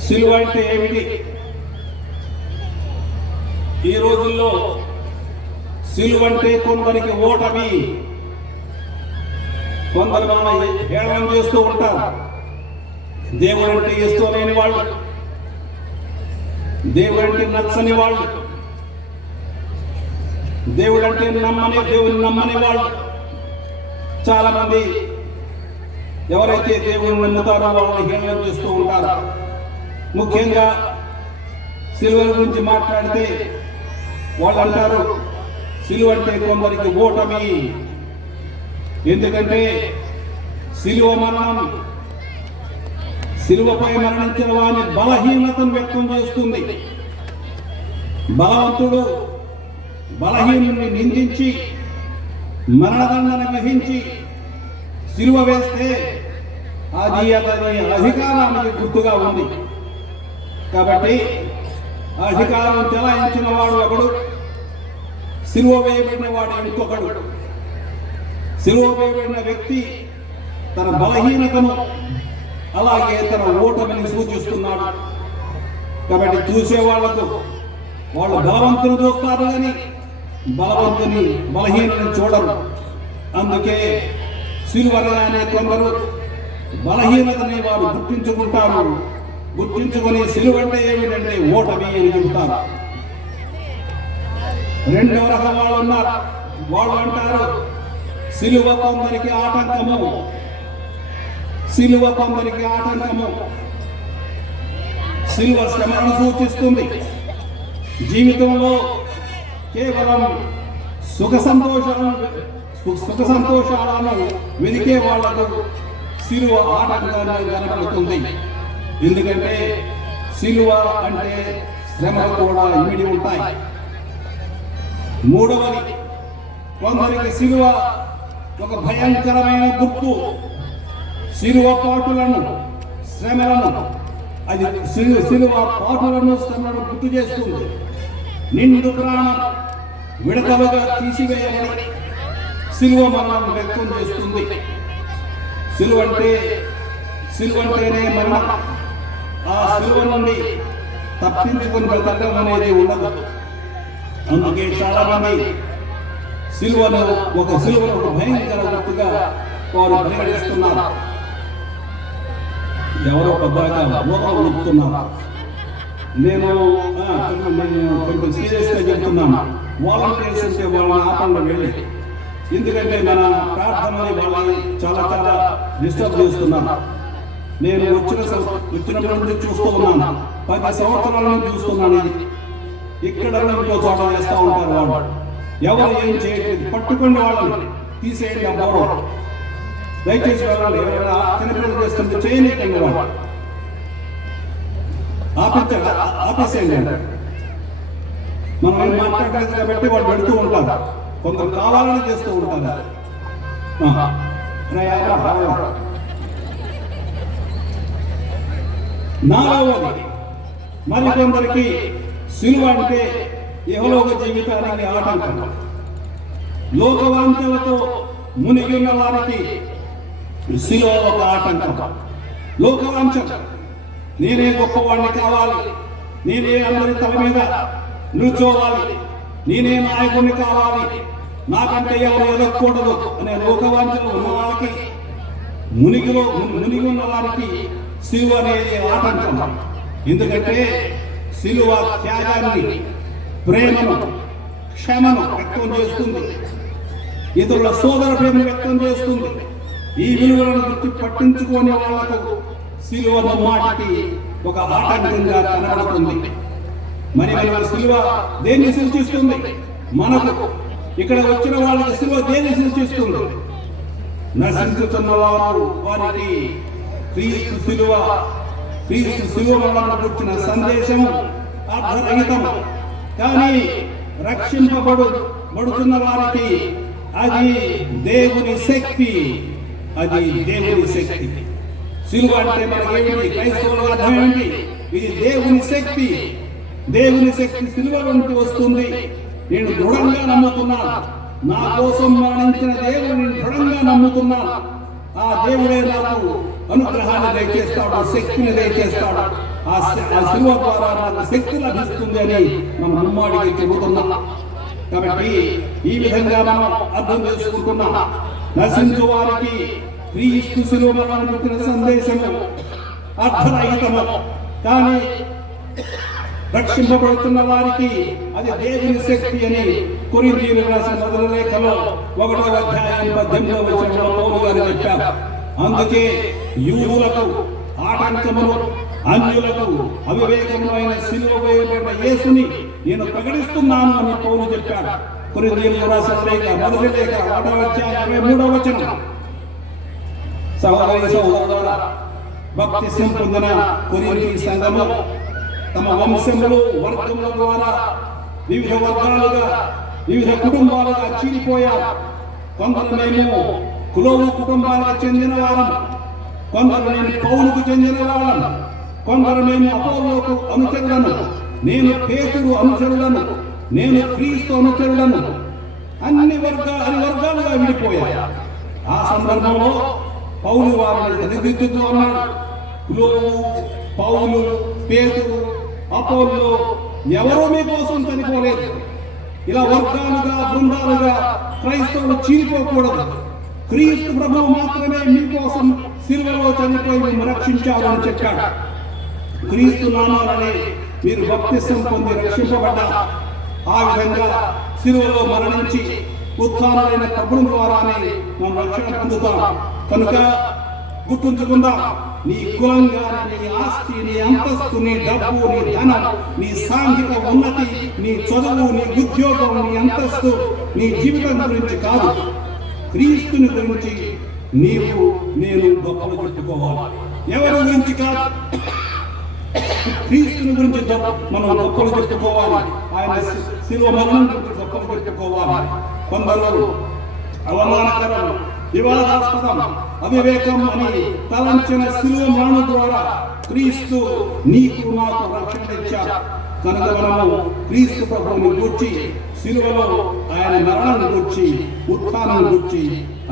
శిలువ అంటే ఏమిటి? ఈ రోజుల్లో శిలువ అంటే కొందరికి ఓటమి, కొందరు మనం హేళన చేస్తూ ఉంటారు. దేవుడు అంటే ఇష్టం లేని వాళ్ళు, దేవుడు అంటే నచ్చని వాళ్ళు, దేవుడు అంటే దేవుని నమ్మని వాళ్ళు. చాలా మంది ఎవరైతే దేవుని నమ్ముతారో వాళ్ళని హేళన చేస్తూ ఉంటారు. ముఖ్యంగా సిలువ గురించి మాట్లాడితే వాళ్ళు అంటారు, సిలువ అంటే కొందరికి ఓటమి. ఎందుకంటే సిలువ మరణం, సిలువపై మరణించిన వాని బలహీనతను వ్యక్తం చేస్తుంది. బలవంతుడు బలహీనుని నిందించి మరణదండన విధించి సిలువ వేస్తే అది అతని అధికారానికి గుర్తుగా ఉంది. కాబట్టి అధికారం చెలాయించిన వాడు ఒకడు, సిలువ వేయబడిన వాడు ఇంకొకడు. సిలువ వేయబడిన వ్యక్తి తన బలహీనతను, అలాగే తన ఓటమిని సూచిస్తున్నాడు. కాబట్టి చూసే వాళ్లకు వాళ్ళు బలవంతుని చూస్తారు కానీ బలహీనుని చూడరు. అందుకే సిలువనే కొందరు బలహీనతని వారు గుర్తించుకుంటారు. గుర్తించుకొని సిలువ అంటే ఏమిటంటే ఓటమి అని చెబుతారు. రెండవ రకం వాళ్ళు ఉన్నారు. వాళ్ళు అంటారు, సిలువ కొందరికి ఆటంకము, సిలువ కొందరికి ఆటంకము. సిలువ శ్రమను సూచిస్తుంది. జీవితంలో కేవలం సుఖ సంతోషాలను వెదికే వాళ్లకు సిలువ ఆటంకంగా కనపడుతుంది. ఎందుకంటే సిలువ అంటే శ్రమలు కూడా ఇమిడి ఉంటాయి. మూడవది, కొందరికి సిలువ ఒక భయంకరమైన గుర్తు. శిలువ పాటులను, శ్రమలను, అది శిలువ పాటులను, శ్రమలను గుర్తు చేస్తుంది. నిండు ప్రాణం విడతలుగా తీసివేయబడి శిలువ మరణం వ్యక్తం చేస్తుంది. శిలువంటేనే మరణం. ఆ శిలువ నుండి తప్పించుకొని బ్రతకడం అనేది ఉండదు. అందుకే చాలా మంది శిలువను ఒక భయంకర గుర్తుగా వారు పరిగణిస్తున్నారు. ఎవరో పెద్దగా లోకం ఊపుతున్నారు. నేను కొంచెం సీరియస్గా చెప్తున్నాను. వాలంటీర్స్ అంటే వాళ్ళని ఆపండి వెళ్ళి, ఎందుకంటే మన ప్రార్థనని వాళ్ళని చాలా చాలా డిస్టర్బ్ చేస్తున్నారు. నేను వచ్చినప్పటి నుంచి చూస్తూ ఉన్నాను, 10 సంవత్సరాల నుంచి చూస్తున్నాను. ఇది ఇక్కడ ఇంకో చోట చేస్తూ ఉంటారు వాళ్ళు. ఎవరు ఏం చేయట్లేదు, పట్టుకుని వాళ్ళని తీసేయండి. అబ్బో దయచేసి వెళ్ళండి. ఎవరైనా చిన్నపిల్లలు చేస్తుంటే చేయనీకండి, వాళ్ళు ఆపేసేయండి. మనం ఏం మాట్లాడలేదు కాబట్టి వాళ్ళు పెడుతూ ఉంటారు. కొందరు కావాలని చేస్తూ ఉంటారు. నాలుగవది, మరికొందరికి శిలువ అంటే యెహోవా జీవితానికి ఆటంకం. లోకవాంఛలతో మునిగి ఉన్న వారికి శిలువ ఒక ఆటంకం. లోకవాంఛ, నేనే గొప్పవాడిని కావాలి, నేనే అందరి తల మీద నిల్చోవాలి, నేనే నాయకుడిని కావాలి, నాకంటే ఎవరు ఎదగకూడదు అనే లోకవాంఛలు ఉన్న వాళ్ళకి, మునిగి ఉన్న వారికి శిలువ అనేది ఆటంకం. ఎందుకంటే శిలువ త్యాగాన్ని, ప్రేమను, క్షమను వ్యక్తం చేస్తుంది. ఇతరుల సోదర ప్రేమను వ్యక్తం చేస్తుంది. ఈ విలువలను గుర్తు పట్టించుకునే వాళ్లకు శిలువ మాటికి ఒక ఆటంకంగా కనబడుతుంది. మరి మన శిలువ దేన్ని సూచిస్తుంది? మనకు ఇక్కడ వచ్చిన వాళ్ళకి శిలువ దేన్ని సూచిస్తుంది? నశించుతున్న వారికి క్రీస్తు శిలువ వలన వచ్చిన సందేశం అర్థరహితం. కానీ రక్షింపబడుతున్న వారికి అది దేవుని శక్తి. శిలువ అంటే మనకేమిటి? క్రైస్తవుల అర్థం ఏంటి? ఇది దేవుని శక్తి. శిలువ నుండి వస్తుంది. నేను దృఢంగా నమ్ముతున్నాను. నా కోసం మరణించిన దేవుని దృఢంగా నమ్ముతున్నాను. ఆ దేవుడే నాకు అనుగ్రహాన్ని దయచేస్తాడు, శక్తిని దయచేస్తాడు. ఆ శిలువ ద్వారా నాకు శక్తి లభిస్తుంది అని మనం ముమ్మాడికి చెబుతున్నాం. కాబట్టి ఈ విధంగా మనం అర్థం చేసుకుంటున్నాం. నశించు వారికి క్రీస్తు శిలువ మరణించిన సందేశము అర్థరహితము. కానీ రక్షింపబడుతున్న వారికి అది దేవుని శక్తి అని కొరింథీయులకు రాసిన మొదటి లేఖలో 1వ అధ్యాయం 18వ వచనంలో పౌలు గారు చెప్పారు. అందుకే యూదులకు ఆటంకమును, అన్యులకు అవివేకమైన శిలువ వేయబడిన యేసుని నేను ప్రకటిస్తున్నాను అని పౌలు చెప్పాడు. కొరింథీయులకు రాసిన లేఖ మొదటి లేఖ 1వ అధ్యాయం 23వ వచనం. సహోదరి సహోదరులారా, బాప్తిసం పొందిన కొరింథీ సంఘము తమ వంశములు, వర్గముల ద్వారా వివిధ వర్గాలుగా, వివిధ కుటుంబాలుగా చీలిపోయారు. కొందరు మేము కులోను కుటుంబాలకు చెందిన వారం, కొందరు నేను పౌలుకు చెందిన వాళ్ళం, కొందరు మేము అపోలోకు అనుచరులను, నేను పేతురు అనుచరులను, నేను క్రీస్తు అనుచరులను. అన్ని వర్గాలుగా విడిపోయారు. ఆ సందర్భంలో పౌలు వారిని సరిదిద్దుతూ ఉన్నాడు. కులోను, పౌలు, పేతురు, అపోలో ఎవరో మీకోసం చనిపోలేదు. ఇలా వర్గాలుగా, బృందాలుగా క్రైస్తవులు చీలిపోకూడదు. క్రీస్తు ప్రభువు మాత్రమే మీకోసం శిలువలో చనిపోయి మిమ్మల్ని రక్షించారు అని చెప్పాడు. క్రీస్తు నామాలనే మీరు బాప్తిసం పొంది రక్షింపబడ్డారు. ఆ విధంగా శిలువలో మరణించి ఉత్థానమైన ప్రభువు ద్వారానే మనం రక్షణ పొందుతాం. కనుక గుర్తుంచుకుందాం, నీ కులం గాని, నీ ఆస్తి, నీ అంతస్తు, నీ డబ్బు, నీ ధనం, నీ సాంఘిక ఉన్నతి, నీ చదువు, నీ ఉద్యోగం, నీ అంతస్తు, నీ జీవితం గురించి కాదు, క్రీస్తుని గురించి నేను గొప్పలు చెప్పుకోవాలి. ఎవరి గురించి కాదు, క్రీస్తుని గురించి మనం గొప్పలు చెప్పుకోవాలి. ఆయన శిలువ మరణం గురించి గొప్పలు చెప్పుకోవాలి. కొందరు అవమానకరం, వివాదాస్పదం, అవివేకం అని తలంచిన శిలువ మరణం ద్వారా క్రీస్తు నీకు నాకు రక్షణ ఇచ్చాడు. కనుక మనము క్రీస్తు ప్రభువుని గూర్చి, శిలువలో ఆయన మరణం గూర్చి, ఉత్థానం గూర్చి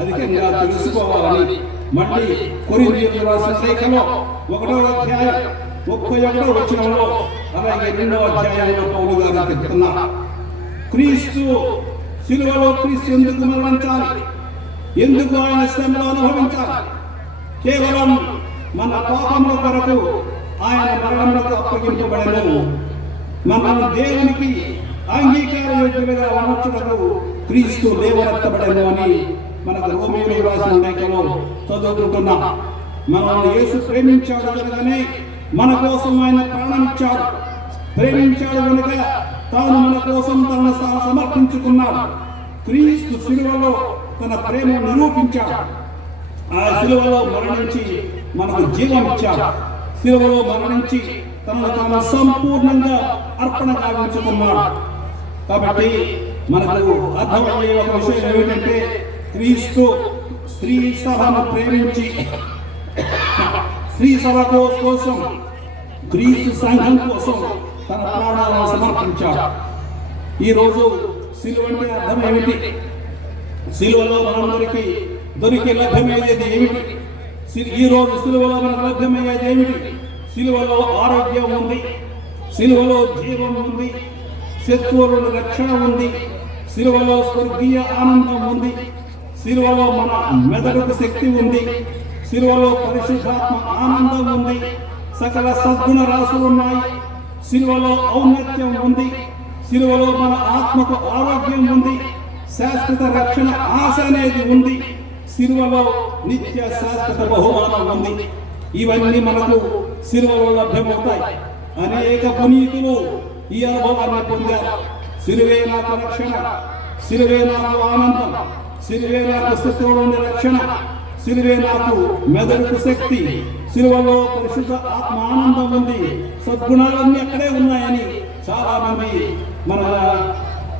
అధికంగా తెలుసుకోవాలని మళ్ళీ కొరింథీయులకు రాసిన లేఖలో 1వ అధ్యాయం 31వ వచనంలో, అలాగే 2వ అధ్యాయంలో పౌలు గారు చెప్తున్నారు. క్రీస్తు శిలువలో క్రీస్తు ఎందుకు మరణించాలి, ఎందుకు ఆయన శ్రమలో అనుభవించాలి? కేవలం మన పాపముల కొరకు ఆయన మరణములకు అప్పగింపబడను. మనము దేవునికి అంగీకార యోగ్యులుగా ఉంచుటకు క్రీస్తు లేవనెత్తబడను అని మనకు రోమీయులకు రాసిన లేఖలో చదువుకుంటున్నాం. మనల్ని యేసు ప్రేమించాడు కనుకనే మన కోసం ఆయన ప్రాణమిచ్చాడు. ప్రేమించాడు కనుక తాను మన కోసం తనను సమర్పించుకున్నాడు. క్రీస్తు శిలువలో తన ప్రేమ నిరూపించాడు. ఆ శిలువలో మరణించి మనకు జీవం ఇచ్చాడు. శిలువలో మరణించి తనను తాను సంపూర్ణంగా అర్పణ గావించుకున్నాడు. కాబట్టి మనకు అర్థమయ్యే ఒక విషయం ఏమిటంటే, క్రీస్తు స్త్రీ సభను ప్రేమించి స్త్రీ సభ కోసం, క్రీస్తు సంఘం కోసం తన ప్రాణాలను సమర్పించాడు. ఈరోజు శిలువ అంటే అర్థం ఏమిటి? శిలువలో మనందరికీ దొరికి లభ్యమయ్యేది ఏమిటి? ఈ రోజు శిలువలో మనకు లభ్యమయ్యేది ఏమిటి? శిలువలో ఆరోగ్యం ఉంది, శిలువలో జీవం ఉంది, శత్రువుల రక్షణ ఉంది, శిలువలో స్వర్గీయ ఆనందం ఉంది, శిలువలో మన మెదడుకు శక్తి ఉంది, శిలువలో పరిశుద్ధాత్మ ఆనందం ఉంది, సకల సద్గుణ రాశులు ఉన్నాయి, శిలువలో ఔన్నత్యం ఉంది, శిలువలో మన ఆత్మకు ఆరోగ్యం ఉంది, శాశ్వత రక్షణ ఆశ అనేది ఉంది, శిలువలో నిత్య శాశ్వత బహుమానం ఉంది. ఇవన్నీ మనకు శిలువలో లభ్యమవుతాయి. అనేక పునీతులు ఈ అనుభవాన్ని పొందారు. శిలువే నాకు రక్షణ, శిలువే నాకు ఆనందం, శిలువే నాకు శత్రువుల నుండి రక్షణ, శిలువే నాకు మెదడుకు శక్తి, శిలువలో పరిశుద్ధ ఆత్మ ఆనందం ఉంది, సద్గుణాలన్నీ అక్కడే ఉన్నాయని చాలా మంది మన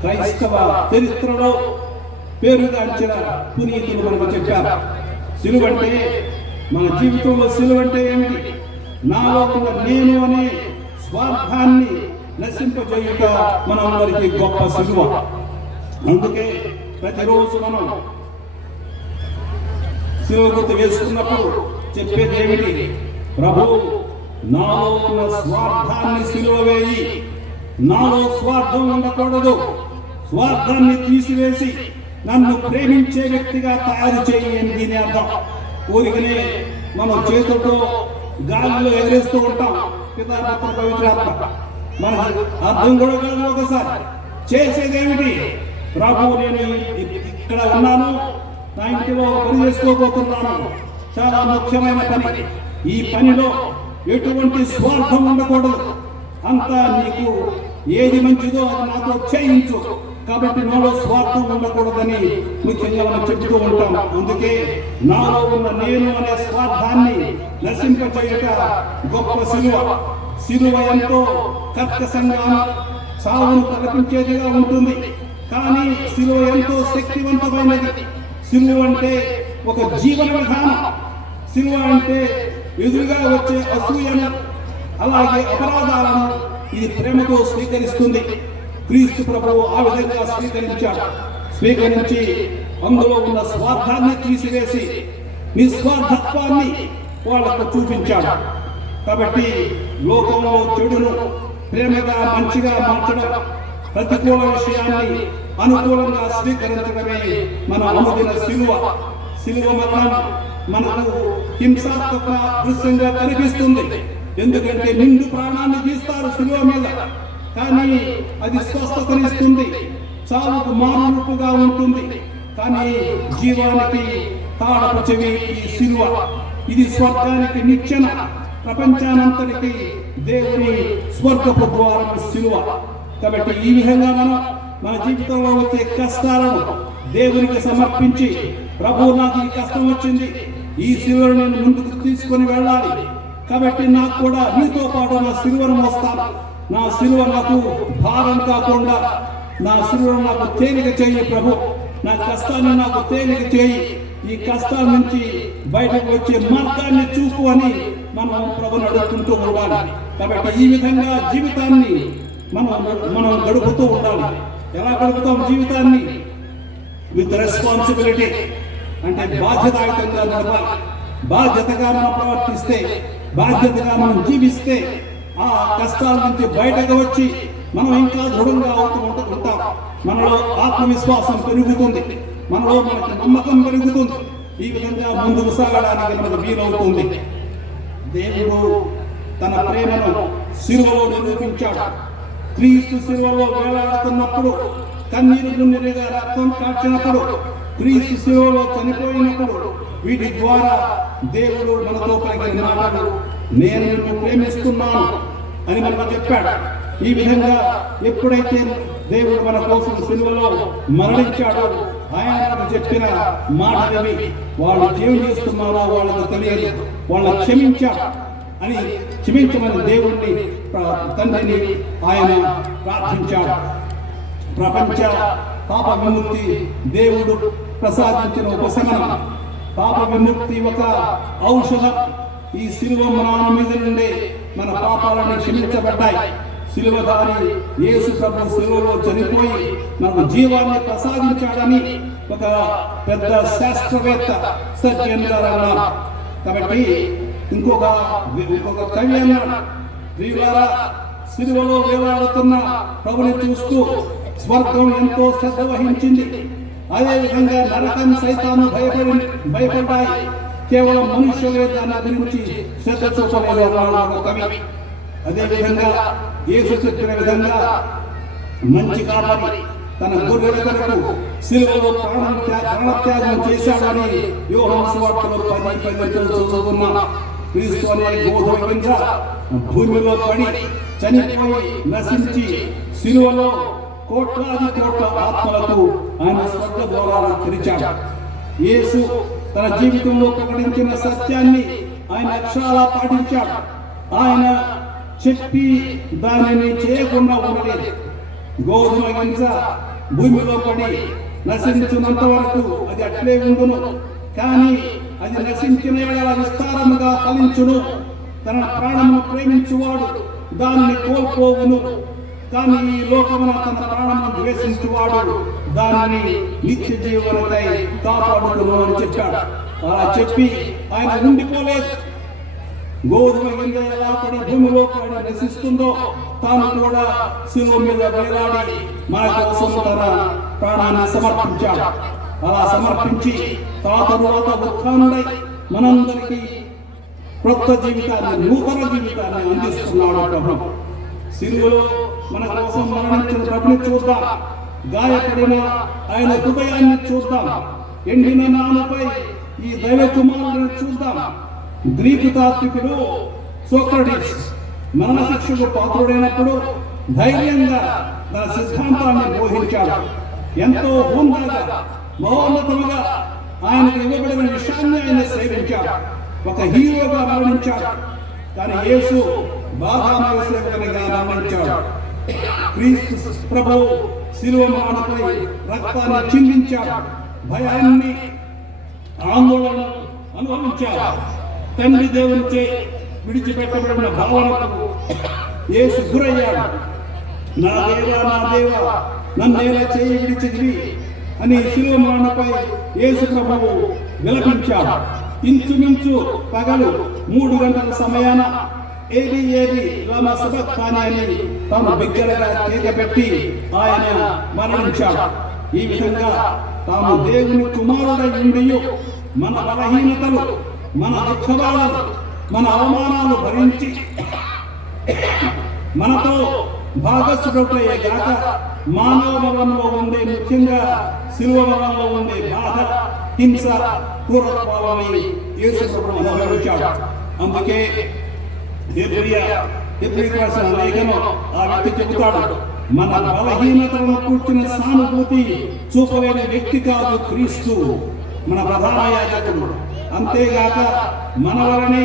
క్రైస్తవ చరిత్రలో పేరుగాంచిన పునీతులు మనకు చెప్పారు. శిలువంటే మన జీవితంలో శిలువంటే ఏమిటి? నాలో ఉన్న నేను అనే స్వార్థాన్ని నశింపజేయుట మనందరికీ గొప్ప శిలువ. అందుకే ప్రతిరోజు మనం శిలువ గుర్తు వేసుకున్నప్పుడు చెప్పేది ఏమిటి? ప్రభు, నాలో ఉన్న స్వార్థాన్ని శిలువ వేయి, నాలో స్వార్థం ఉండకూడదు, స్వార్థాన్ని తీసివేసి నన్ను ప్రేమించే వ్యక్తిగా తయారు చేయి అని దీని అర్థం. ఊరికనే మనం చేతులతో గాలిలో ఎగరేస్తూ ఉంటాం, పితాపుత్ర పవిత్రాత్మ. మన అర్థం కూడా కాదు. ఒకసారి చేసేదేమిటి? ప్రభు, నేను ఇక్కడ ఉన్నాను, నా ఇంటిలో పని చేసుకోబోతున్నాను, చాలా ముఖ్యమైన పని. ఈ పనిలో ఎటువంటి స్వార్థం ఉండకూడదు, అంతా నీకు ఏది మంచిదో అది నాతో చేయించు, కాబట్టి నాలో స్వార్థం ఉండకూడదని ముఖ్యంగా మనం చెబుతూ ఉంటాం. అందుకే నాలో ఉన్న నేను అనే స్వార్థాన్ని నశింపచేయుట గొప్ప శిలువ. శిలువ ఎంతో కర్కశంగా సావును కల్పించేదిగా ఉంటుంది, కానీ శిలువ ఎంతో శక్తివంతమైనది. శిలువ అంటే ఒక జీవన విధానం. శిలువ అంటే ఎదురుగా వచ్చే అసూయను, అలాగే అపరాధాలను ఇది ప్రేమతో స్వీకరిస్తుంది. క్రీస్తు ప్రభువు ఆ విధంగా స్వీకరించి అందులో ఉన్న స్వార్థాన్ని తీసివేసి నిస్వార్థత్వాన్ని వాళ్ళకు చూపించాడు. కాబట్టి లోకంలో చెడును ప్రేమగా మంచిగా మార్చడం, ప్రతికూల విషయాన్ని అనుకూలంగా స్వీకరించడమే మన అనుదిన శిలువ. శిలువ మరణం మనకు హింసాత్మక దృశ్యంగా కనిపిస్తుంది. ఎందుకంటే నిండు ప్రాణాన్ని తీస్తారు శిలువ మీద, కానీ అది స్వస్థతనిస్తుంది, చావుకు మారునట్టుగా ఉంటుంది. కానీ జీవానికి తాళపు చెవి ఈ శిలువ. ఇది స్వర్గానికి నిచ్చెన, ప్రపంచానంతరికి దేవుని స్వర్గపు ద్వారం శిలువ. కాబట్టి ఈ విధంగా మనం మన జీవితంలో వచ్చే కష్టాలను దేవునికి సమర్పించి, ప్రభు, నాకు ఈ కష్టం వచ్చింది, ఈ శిలువను నేను ముందుకు తీసుకొని వెళ్ళాలి, కాబట్టి నాకు కూడా నీతో పాటు నా శిలువను మోస్తాను, నా శిలువ నాకు భారం కాకుండా నా శిలువను నాకు తేలిక చేయి ప్రభు, నా కష్టాన్ని నాకు తేలిక చేయి, ఈ కష్టాల నుంచి బయటకు వచ్చే మార్గాన్ని చూపు అని మనం ప్రభుని అడుగుతుంటూ ఉండాలి. కాబట్టి ఈ విధంగా జీవితాన్ని మనం గడుపుతూ ఉండాలి. ఎలా గడుపుతాం జీవితాన్ని? విత్ రెస్పాన్సిబిలిటీ, అంటే బాధ్యతాయుతంగా నడపాలి. బాధ్యతగా మనం ప్రవర్తిస్తే, బాధ్యతగా మనం జీవిస్తే ఆ కష్టాల నుంచి బయటకు వచ్చి మనం ఇంకా దృఢంగా ఉంటాం. మనలో ఆత్మవిశ్వాసం పెరుగుతుంది, మనలో మనకు నమ్మకం పెరుగుతుంది. ఈ విధంగా ముందుకు సాగడానికి మనకు వీలవుతుంది. దేవుడు తన ప్రేమను శిలువలో నిరూపించాడు. క్రీస్తు శిలువలో వేలాడుతున్నప్పుడు, కన్నీరు గుండెగా రక్తం కాల్చినప్పుడు, క్రీస్తు శిలువలో చనిపోయినప్పుడు వీటి ద్వారా దేవుడు మనతో పలికిన మాటలు, నేను నిన్ను ప్రేమిస్తున్నాను అని మనకు చెప్పాడు. ఈ విధంగా ఎప్పుడైతే దేవుడు మన కోసం శిలువలో మరణించాడో, ఆయన మనకు చెప్పిన మాటలు వాళ్ళు జీవం చేస్తున్నారో వాళ్ళకు తెలియదు, వాళ్ళని క్షమించాడు అని క్షమించమని దేవుణ్ణి తండ్రిని ఆయన ప్రార్థించాడు. ప్రపంచ పాప విముక్తి దేవుడు ప్రసాదించిన ఉపశమనం. పాప విముక్తి ఒక ఔషధం. ఈ శిలువ మ్రాను మీద నుండి మన పాపాలను క్షమించబడ్డాయి. శిలువదారి యేసు ప్రభు శిలువలో చనిపోయి మనకు జీవాన్ని ప్రసాదించాడని ఒక పెద్ద శాస్త్రవేత్త సర్జన్ గారు అన్నారు. కాబట్టి ఇంకొక కవి అన్నాడు, ప్రియులారా, శిలువలో వేలాడుతున్న ప్రభుని చూస్తూ స్వర్గం ఎంతో శ్రద్ధ వహించింది. అదేవిధంగా నరకం సైతాను భయపడ్డాయి. కేవలం మనుష్యులే దాని గురించి శ్రద్ధ చూపలేదు అన్నాడు ఒక కవి. అదేవిధంగా యేసు చెప్పిన విధంగా మంచి కాపరి తన గొర్రెల కొరకు శిలువలో ప్రాణత్యాగం చేశాడని యోహాను సువార్తలో 10:10 చదువుకున్నాం. క్రీస్తు అనే గోధుమ గింజ భూమిలో పడి చనిపోయి నశించి శిలువలో కోట్లాది కోట్ల ఆత్మలకు ఆయన స్వర్గ ద్వారాలు తెరిచాడు. యేసు తన జీవితంలో ప్రకటించిన సత్యాన్ని ఆయన అక్షరాలా పాటించాడు. ఆయన చెప్పి దానిని చేయకుండా ఉండలేదు. గోధుమ గింజ భూమిలో పడి నశించినంత వరకు అది అట్లే ఉండును, కానీ అది నశించిన వేళ విస్తారముగా ఫలించును. తన ప్రాణమును ప్రేమించువాడు దానిని కోల్పోవును, కానీ ఈ లోకమున తన ప్రాణమును ద్వేషించువాడు దానిని నిత్య జీవనకై కాపాడుకును అని చెప్పాడు. అలా చెప్పి ఆయన ఉండిపోలేదు. గోధుమ గింజ ఎలా పడి భూమిలో పడి నశిస్తుందో తాను కూడా శిలువ మీద వేలాడి మన కోసం తన ప్రాణాన్ని సమర్పించాడు. అలా సమర్పించి తరువాత ఉత్థానుడై మనందరికీ కొత్త జీవితాన్ని, నూతన జీవితాన్ని అందిస్తున్నాడు ప్రభు. శిలువలో మన కోసం మరణించిన ప్రభుని చూద్దాం. గాయపడిన ఆయన హృదయాన్ని చూద్దాం. ఎండిన నామపై ఈ దైవ కుమారుడిని చూద్దాం. గ్రీకు తాత్వికుడు సోక్రటీస్ మరణశిక్షకు పాత్రుడైనప్పుడు ధైర్యంగా తన సిద్ధాంతాన్ని బోధించాడు. ఎంతో హోందాగా, మహోన్నతముగా ఆయనకు ఇవ్వబడిన విషయాన్ని ఆయన సేవించాడు. ఒక హీరోగా మరణించాడు. కానీ యేసు బాగా సేవకునిగా మరణించాడు. క్రీస్తు ప్రభువు శిలువ మరణపై రక్తాన్ని చిందించాడు. భయాన్ని, ఆందోళన అనుభవించాడు. తండ్రి దేవునిచే విడిచిపెట్టబడిన భావనకు యేసు గురయ్యాడు. నా దేవా, నా దేవా, నన్నేలా చేయి విడిచిదివి అని శిలువ మరణపై యేసు ప్రభువు విలపించాడు. ఇంచుమించు పగలు 3 గంటల సమయాన ఏది లమా సబక్తాని అని తాను బిగ్గరగా కేకపెట్టి ఆయన మరణించాడు. ఈ విధంగా తాము దేవుని కుమారుడై ఉండి మన బలహీనతలు, మన దుఃఖబాధలు, మన అవమానాలు భరించి మనతో భాగస్వాముడయ్యే గాక మానవ బలంలో ఉండే, ముఖ్యంగా శిలువ బలంలో ఉండే బాధ, హింస, క్రూరత్వాలని యేసు ప్రభువు అనుభవించాడు. అందుకే హెబ్రీ రాసిన లేఖనం ఆ వ్యక్తి చెబుతాడు, మన బలహీనతలను కూర్చున్న సానుభూతి చూపలేని వ్యక్తి కాదు క్రీస్తు, మన ప్రధాన యాజకుడు. అంతేగాక మన వలనే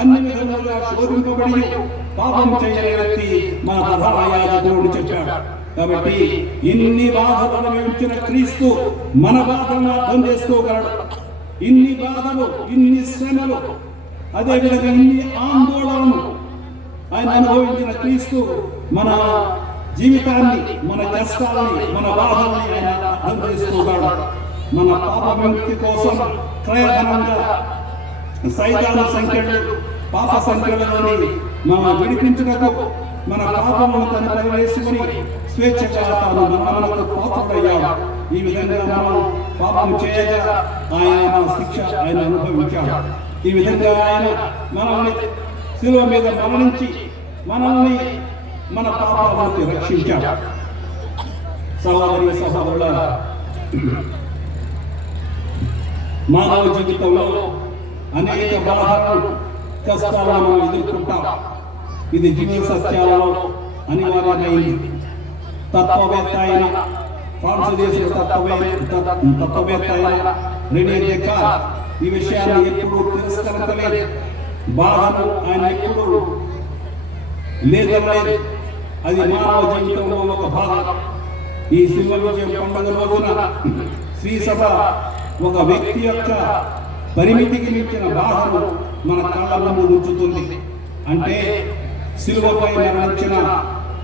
అన్ని విధములుగా శోధింపబడి పాపం చేయని వ్యక్తి మన ప్రధాన యాజకుడు చెప్పాడు. కాబట్టి ఇన్ని బాధలు అనుభవించిన క్రీస్తు మన బాధలను అర్థం చేసుకోగలడు. ఇన్ని బాధలు, ఇన్ని శ్రమలు, అదేవిధంగా ఇన్ని ఆందోళనలు ఆయన అనుభవించిన క్రీస్తు మన జీవితాన్ని, మన కష్టాలని, మన బాధల్ని ఆయన అర్థం చేసుకోగలడు. మన పాప విముక్తి కోసం క్రయధనంగా సైతాను సంఖ్యలు, పాప సంఖ్యలని మనం విడిపించుటకు మన పాపములను తనపై వేసుకుని స్వేచ్ఛగా తాను మరణములకు పాత్రుడయ్యాడు. ఈ విధంగా మనం పాపం చేయగా ఆయన శిక్ష ఆయన అనుభవించాడు. ఈ విధంగా ఆయన మనల్ని శిలువ మీద మరణించి మనల్ని మన పాపాల నుండి రక్షించాడు. సహోదరి సహోదరులారా, మానవ జీవితంలో అనేక బాధలు, కష్టాలను మనం ఎదుర్కొంటాం. ఇది జీవిత సత్యాలలో అనివార్యమైంది. తత్వవేత్త అయిన ఫ్రాన్స్ దేశ తత్వవేత్త అయిన రెనే డెకార్ట్ ఈ విషయాన్ని ఎప్పుడూ తిరస్కరించలేదు. బాధను ఆయన ఎప్పుడూ లేదలేదు. అది మానవ జీవితంలో ఒక భాగం. ఈ శిల్వ విజయం పండుగ రోజున శ్రీ సభ ఒక వ్యక్తి యొక్క పరిమితికి మించిన బాధను మన కళ్ళ ముందు ఉంచుతుంది. అంటే శిలువపై మరణించిన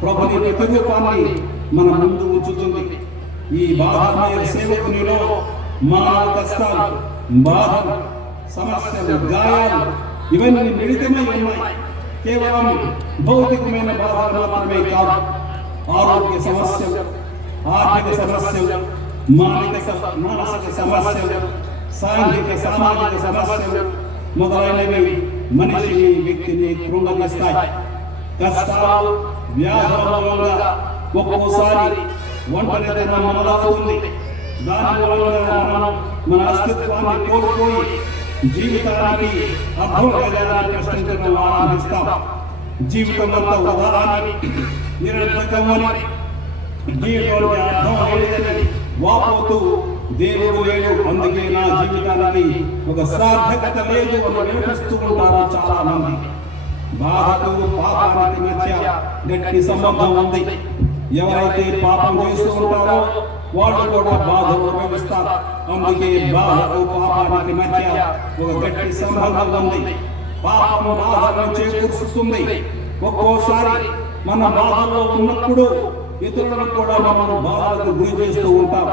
ప్రభుని ప్రతిరూపాన్ని మన ముందు ఉంచుతుంది. ఈ బాధమయ సేవకునిలో మానవ కష్టాలు, బాధలు, సమస్యలు, గాయాలు ఇవన్నీ మిళితమై ఉన్నాయి. కేవలం భౌతికమైన బాధలు మాత్రమే కాదు, ఆరోగ్య సమస్యలు, ఆర్థిక సమస్యలు, మానసిక సమస్యలు, సాంఘిక సామాజిక సమస్యలు మొదలైనవి మనిషిని, వ్యక్తిని కృంగదీస్తాయి. కష్టాలు, వ్యాధుల మూలంగా ఒక్కోసారి ఒంటరితనం మొదలవుతుంది. దాని మూలంగా మనం మన అస్తిత్వాన్ని కోల్పోయి జీవితానికి అర్థం లేదని ప్రశ్నించడం ఆరంభిస్తాం. జీవితం అంతా ఉదాహరణ, నిరర్థకమని, జీవితానికి అర్థం లేదని వాపోతూ దేవుడు లేడు, అందుకే నా జీవితానికి ఒక సార్థకత లేదు అని వినిపిస్తూ ఉంటారు చాలా మంది. బాధకు పాపానికి మధ్య గట్టి సంబంధం ఉంది. ఎవరైతే పాపం చేస్తూ ఉంటారో వాళ్ళు కూడా బాధలు అనుభవిస్తారు. అందుకే బాధకు పాపానికి మధ్య ఒక గట్టి సంబంధం ఉంది. పాపం బాధలను చేకూరుస్తుంది. ఒక్కోసారి మన బాధల్లో ఉన్నప్పుడు ఇతరులను కూడా మనం బాధలకు గురి చేస్తూ ఉంటాం.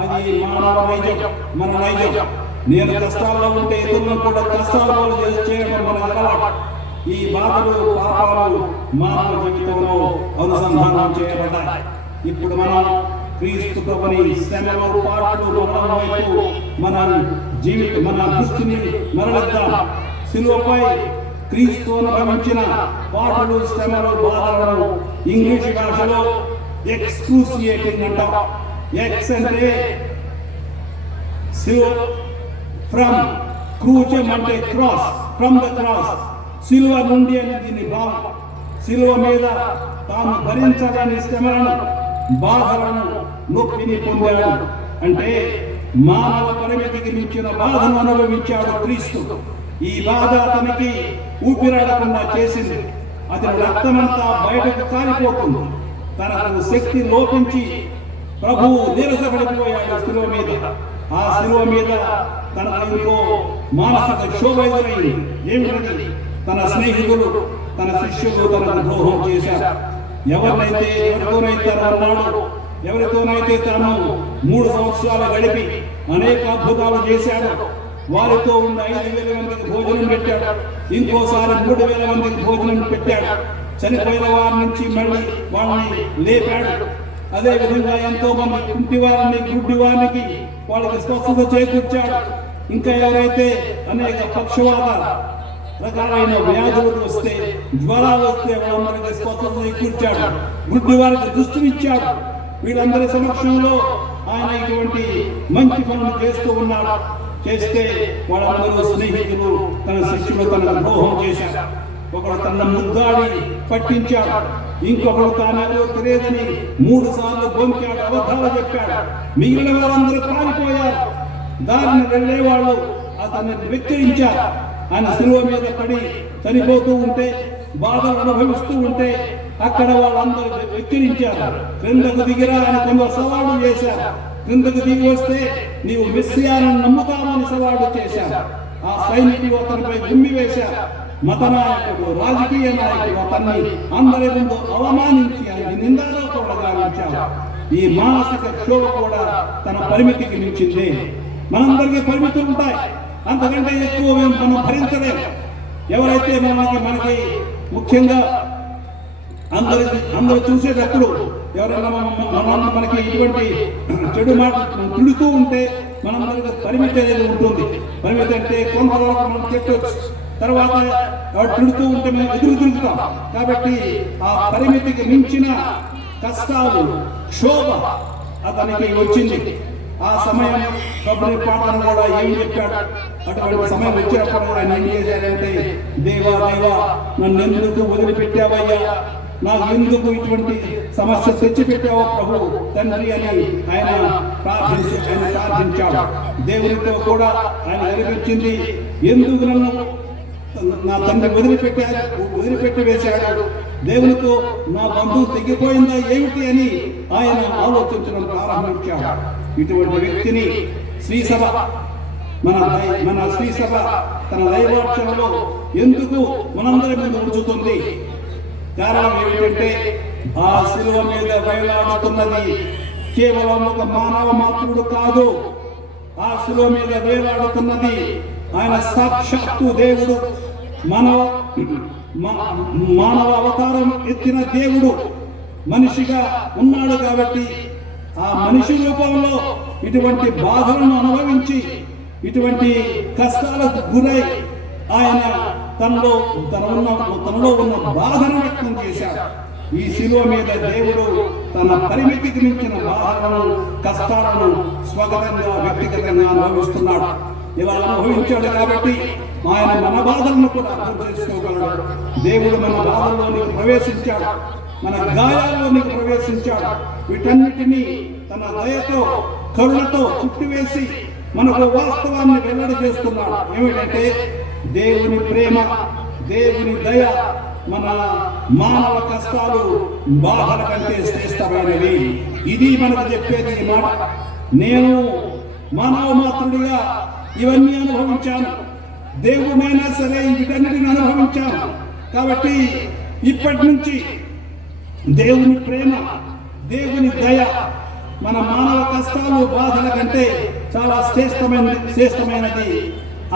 అది మానవ నైజం, మన నైజం. నేను కష్టాల్లో ఉంటే ఇతరులను కూడా కష్టాలు చేయడం మన అలవాటు. ఈ బాధలు, పాపాలు మానవ జీవితంలో అనుసంధానం చేయబడ్డాయి. ఇప్పుడు మనం క్రీస్తు ప్రభుని శ్రమలు, పాటలు వైపు మన దృష్టిని మరలిద్దాం. శిలువపై క్రీస్తు అనుభవించిన పాటలు, శ్రమలు, బాధలను ఇంగ్లీష్ భాషలో ఎక్స్క్రూసియేటింగ్ అంటాం. ఎక్స్ అంటే ఫ్రమ్, క్రూచం అంటే క్రాస్, ఫ్రమ్ ద క్రాస్, సిలువ నుండి అని దీని భావం. సిలువ మీద తాను భరించలేని శ్రమలను, బాధలను, నొప్పిని పొందాడు. అంటే మానవ పరిమితికి మించిన బాధను అనుభవించాడు క్రీస్తు. ఈ బాధ అతనికి ఊపిరాడకుండా చేసింది. అతని రక్తమంతా బయటకు కారిపోతుంది. తనకు శక్తి లోపించి ప్రభువు నీరసపడిపోయాడు శిలువ మీద. ఆ శిలువ మీద తనకు ఎంతో మానసిక శోభ ఎదురైంది. ఏమిటది? తన స్నేహితులు, తన శిష్యులు తనకు ద్రోహం చేశారు. ఎవరితోనైతే అన్నాడు, ఎవరితోనైతే తను 3 సంవత్సరాలు గడిపి అనేక అద్భుతాలు చేశాడు, వారితో ఉన్న 5,000 మందికి భోజనం పెట్టాడు. ఇంకోసారి 3,000 మందికి భోజనం పెట్టాడు. చనిపోయిన వారి నుంచి మళ్ళీ వాళ్ళని లేపాడు. అదే విధంగా ఎంతో మంది కుంటి వారిని, గుడ్డి వారికి వాళ్ళకి స్వస్థత చేకూర్చాడు. ఇంకా ఎవరైతే అనేక పక్షవాత రకాలైన వ్యాధులు వస్తే, జ్వరాలు వస్తే వాళ్ళందరికీ స్వస్థత చేకూర్చాడు. గుడ్డి వారికి దృష్టినిచ్చాడు. వీళ్ళందరి సమక్షంలో ఆయన ఇటువంటి మంచి పనులు చేస్తూ ఉన్నాడు. చేస్తే వాళ్ళందరూ స్నేహితులు, తన శిష్యులు తనకు ద్రోహం చేశాడు. ఒకడు తన ముద్దాడి పట్టించాడు. ఇంకొకడు తానెవరో తెలియదని 3 సార్లు బొంకాడు, అబద్ధాలు చెప్పాడు. మిగిలిన వారందరూ పారిపోయారు. దారిని వెళ్ళేవాళ్ళు అతన్ని వెక్కిరించారు. ఆయన శిలువ మీద పడి చనిపోతూ ఉంటే, బాధలు అనుభవిస్తూ ఉంటే అక్కడ వాళ్ళందరూ వెక్కిరించారు. క్రిందకు దిగిరా అని కొందరు సవాలు చేశారు. క్రిందకు దిగి వస్తే నీవు మెస్సియాను నమ్ముతామని సవాలు చేశారు. ఆ సైనికులు అతనిపై గుమ్మి వేశారు. మత నాయకుడు, రాజకీయ నాయకుడు అతన్ని అందరి ముందు అవమానించి ఆయన నిందారోపణలు గావించారు. ఈ మానసిక క్షోభ కూడా తన పరిమితికి మించింది. మనందరికీ పరిమితులు ఉంటాయి, అంతకంటే ఎక్కువ మనం భరించలేము. ఎవరైతే మనకి ముఖ్యంగా అందరూ చూసేటప్పుడు ఎవరైనా మనకి ఇటువంటి చెడు మాట తిడుతూ ఉంటే మనందరికీ పరిమితి అనేది ఉంటుంది. పరిమితి అంటే కొంతవరకు మనం తిట్టవచ్చు, తర్వాత తిడుతూ ఉంటే మనం ఎదురు తిరుగుతాం. కాబట్టి ఆ పరిమితికి మించిన కష్టాలు, క్షోభ అతనికి వచ్చింది. ఆ సమయం కబురి పాటను కూడా ఏం చెప్పాడు? అటువంటి సమయం వచ్చినప్పుడు ఆయన ఏం చేశాడంటే, దేవా దేవా నన్ను ఎందుకు వదిలిపెట్టావయ్యా, నాకు ఎందుకు ఇటువంటి సమస్య తెచ్చిపెట్టావో ప్రభు తండ్రి అని ఆయన ప్రార్థించాడు. దేవునితో కూడా ఆయన అనిపించింది, ఎందుకు నన్ను నా తండ్రి వదిలిపెట్టి వేశాడు, దేవునితో నా బంధువు తెగిపోయిందా ఏమిటి అని ఆయన ఆలోచించడం ప్రారంభించాడు. ఇటువంటి వ్యక్తిని శ్రీసభ మన శ్రీసభ తన దైవాక్షరంలో ఎందుకు మనందరి మీద ఉంచుతుంది? కారణం ఏమిటంటే ఆ శిలువ మీద వేలాడుతున్నది కేవలం ఒక మానవ మాత్రుడు కాదు. ఆ శిలువ మీద వేలాడుతున్నది ఆయన సాక్షాత్తు దేవుడు, మానవ అవతారం ఎత్తిన దేవుడు మనిషిగా ఉన్నాడు. కాబట్టి ఆ మనిషి రూపంలో ఇటువంటి బాధలను అనుభవించి ఇటువంటి కష్టాలకు గురై ఆయన తనలో ఉన్న బాధను వ్యక్తం చేశాడు. ఈ శిలువ మీద దేవుడు తన పరిమితికి మించిన బాధలను, కష్టాలను స్వగతంగా వ్యక్తిగతంగా అనుభవిస్తున్నాడు. ఇలా అనుభవించాడు కాబట్టి ఆయన మన బాధలను కూడా అర్థం చేసుకోగలడు. దేవుడు మన బాధల్లోనికి ప్రవేశించాడు, మన గాయాల్లోనికి ప్రవేశించాడు. వీటన్నిటినీ తన దయతో, కరుణతో చుట్టివేసి మనకు వాస్తవాన్ని వెల్లడి చేస్తున్నాడు. ఏమిటంటే దేవుని ప్రేమ, దేవుని దయ మన మానవ కష్టాలు, బాధల కంటే శ్రేష్టమైనవి. ఇది మనకు చెప్పేది ఈ మాట. నేను మానవ మాత్రుడిగా ఇవన్నీ అనుభవించాను, దేవుడైనా సరే వీటన్నిటిని అనుభవించాను. కాబట్టి ఇప్పటి నుంచి దేవుని ప్రేమ, దేవుని దయ మన మానవ కష్టాలు, బాధల కంటే చాలా శ్రేష్టమైనది.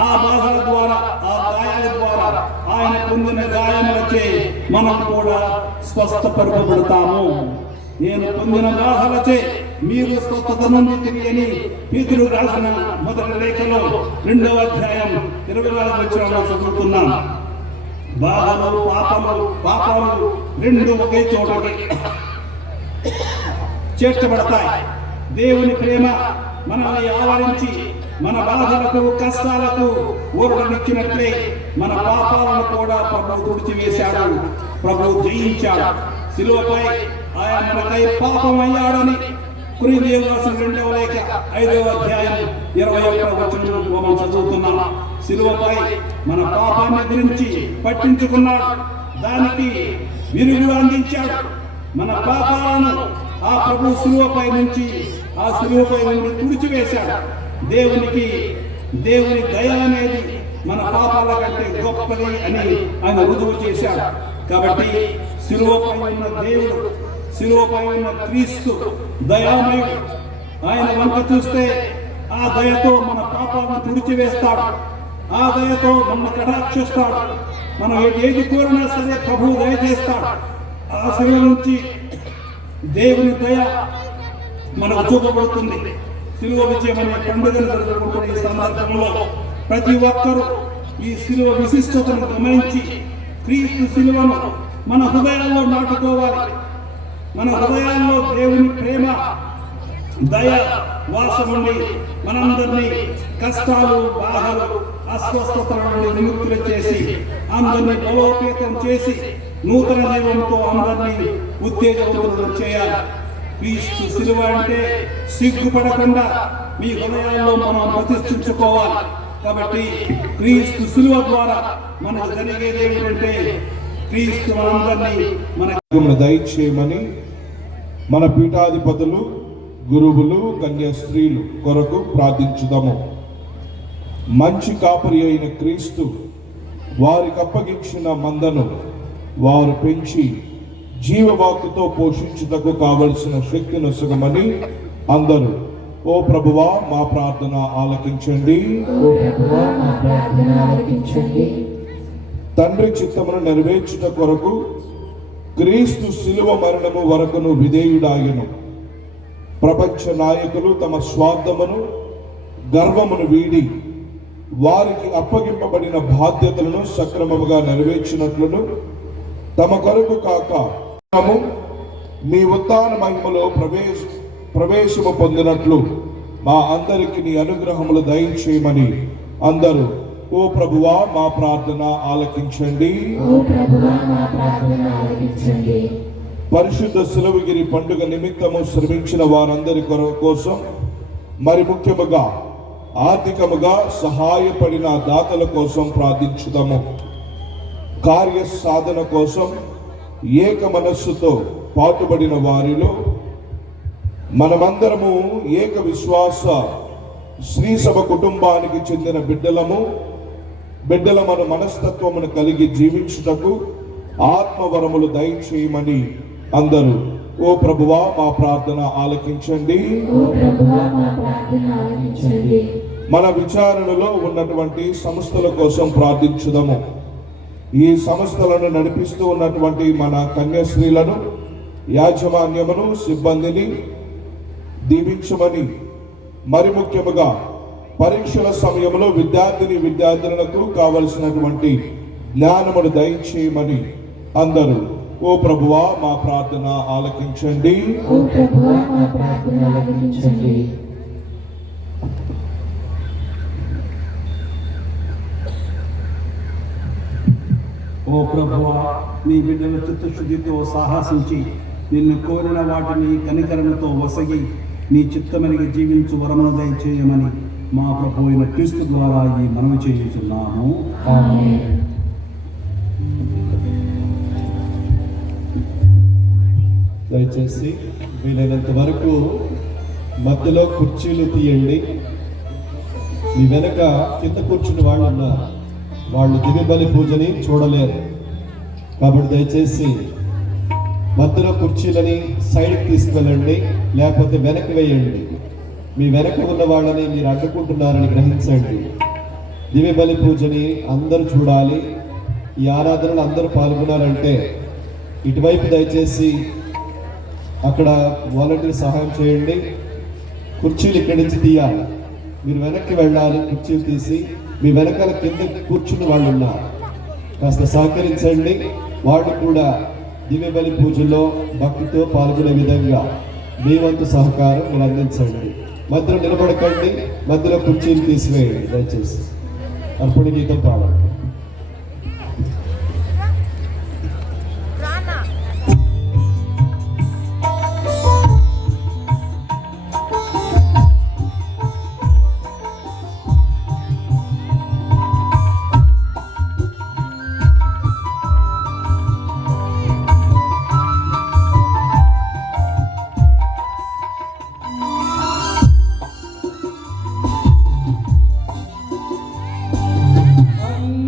ఆ బాధల ద్వారా, ఆ గాయాల ద్వారా, ఆయన పొందిన గాయములచే మనం కూడా స్వస్థపరచబడతాము. నేను పొందిన బాధలచే మీరు స్వస్థత నుండి తిరిగి పేతురు రాసిన మొదటి లేఖలో 2వ అధ్యాయం 24వ వచనంలో చదువుతున్నాం. బాధలు, పాపాలు రెండు ఒకే చోట చేర్చబడతాయి. దేవుని ప్రేమ మనల్ని ఆవరించి మన బాధలకు, కష్టాలకు ఊరటనిచ్చినట్లే మన పాపాలను కూడా ప్రభు తుడిచివేశాడు. ప్రభు జయించాడు. శిలువపై ఆయన మనకై పాపం అయ్యాడని కొరింథీయులకు రాసిన 2వ లేఖ 5వ అధ్యాయం 21వ వచనంలో మనం చదువుతున్నాం. శిలువపై మన పాపాన్ని గురించి పట్టించుకున్నాడు, దానికి విరుగుడు అందించాడు. మన పాపాలను ఆ ప్రభు శిలువపై నుండి తుడిచివేశాడు. దేవుని దయ అనేది మన పాపాల కంటే గొప్పది అని ఆయన రుజువు చేశాడు. కాబట్టి శిలువపై ఉన్న దేవుడు, శిలువపై ఉన్న క్రీస్తు దయామయుడు. ఆయన వంక చూస్తే ఆ దయతో మన పాపాలను తుడిచివేస్తాడు, ఆ దయతో మన కటాక్షిస్తాడు. మనం ఏది కోరినా సరే ప్రభువు దయచేస్తాడు. ఆ శిలువ నుంచి దేవుని దయ మనకు చూపబడుతుంది. శిలువ విజయం అనే పండుగను జరుపుకుంటున్న ఈ సందర్భంలో ప్రతి ఒక్కరూ ఈ శిలువ విశిష్టతను గమనించి క్రీస్తు శిలువను మన హృదయాల్లో నాటుకోవాలి. మన హృదయాల్లో దేవుని ప్రేమ, దయ వాసముండి మనందరినీ కష్టాలు, బాధలు, అస్వస్థతల నుండి విముక్తులు చేసి అందరినీ బలోపేతం చేసి నూతన జీవంతో అందరినీ ఉత్తేజవంతులను చేయాలి. క్రీస్తు శిలువ అంటే సిగ్గుపడకుండా మీ హృదయాల్లో మనం ప్రతిష్ఠించుకోవాలి. కాబట్టి క్రీస్తు శిలువ ద్వారా మనకు జరిగేది ఏమిటంటే క్రీస్తు మనందరినీ మన భాగ్యమును దయచేయమని మన పీఠాధిపతులు, గురువులు, కన్యా స్త్రీలు కొరకు ప్రార్థించుదాము. మంచి కాపరి అయిన క్రీస్తు వారికి అప్పగించిన మందను వారు పెంచి జీవవాక్కుతో పోషించుటకు కావలసిన శక్తిని సుగమని అందరూ ఓ ప్రభువా మా ప్రార్థన ఆలకించండి. తండ్రి చిత్తమును నెరవేర్చుట కొరకు క్రీస్తు శిలువ మరణము వరకును విధేయుడాయను. ప్రపంచ నాయకులు తమ స్వార్థమును, గర్వమును వీడి వారికి అప్పగింపబడిన బాధ్యతలను సక్రమముగా నెరవేర్చినట్లును తమ కొరకు కాక మీ ఉత్థాన మహిమలో ప్రవేశము పొందినట్లు మా అందరికి నీ అనుగ్రహములు దయచేయమని అందరూ ఓ ప్రభువా మా ప్రార్థన ఆలకించండి. పరిశుద్ధ శిలువగిరి పండుగ నిమిత్తము శ్రమించిన వారందరి కోసం, మరి ముఖ్యముగా ఆర్థికముగా సహాయపడిన దాతల కోసం ప్రార్థించుదాము. కార్య సాధన కోసం ఏక మనస్సుతో పాటుపడిన వారిలో మనమందరము ఏక విశ్వాస శ్రీ సభ కుటుంబానికి చెందిన బిడ్డల మన మనస్తత్వమును కలిగి జీవించుటకు ఆత్మవరములు దయచేయమని అందరూ ఓ ప్రభువా మా ప్రార్థన ఆలకించండి. మన విచారణలో ఉన్నటువంటి సంస్థల కోసం ప్రార్థించుదాము. ఈ సంస్థలను నడిపిస్తూ ఉన్నటువంటి మన కన్యాశ్రీలను, యాజమాన్యమును, సిబ్బందిని దీవించమని, మరి ముఖ్యముగా పరీక్షల సమయంలో విద్యార్థులకు కావలసినటువంటి జ్ఞానమును దయచేయమని అందరూ ఓ ప్రభువా మా ప్రార్థన ఆలకించండి. ఓ ప్రభువా, నీ బిడ్డల చిత్తశుద్ధితో సాహసించి నిన్ను కోరిన వాటిని కనికరణతో వసగి నీ చిత్తమనిగి జీవించు వరమును దయచేయమని మా ప్రభు అయిన క్రీస్తు ద్వారా ఈ మనవి చేయుచున్నాము. దయచేసి వీలైనంత వరకు మధ్యలో కుర్చీలు తీయండి. మీ వెనక కింద కూర్చుని వాళ్ళు ఉన్నారు, వాళ్ళు దివ్యబలి పూజని చూడలేరు. కాబట్టి దయచేసి మధ్యలో కుర్చీలని సైడ్కి తీసుకువెళ్ళండి, లేకపోతే వెనక్కి వేయండి. మీ వెనక ఉన్న వాళ్ళని మీరు అడ్డుకుంటున్నారని గ్రహించండి. దివ్యబలి పూజని అందరూ చూడాలి. ఈ ఆరాధనలు అందరూ పాల్గొనాలంటే ఇటువైపు దయచేసి అక్కడ వాలంటీర్ సహాయం చేయండి. కుర్చీలు ఇక్కడి నుంచి తీయాలి, మీరు వెనక్కి వెళ్ళాలి. కుర్చీలు తీసి మీ వెనకాల కింద కూర్చుని వాళ్ళు ఉన్నారు, కాస్త సహకరించండి. వాళ్ళు కూడా దివ్యబలి పూజలో భక్తితో పాల్గొనే విధంగా మీ వంతు సహకారం మీరు అందించండి. మధ్యలో నిలబడకండి, మధ్యలో కుర్చీలు తీసివేయండి. దయచేసి అర్పణ గీతం పాడండి. Amen.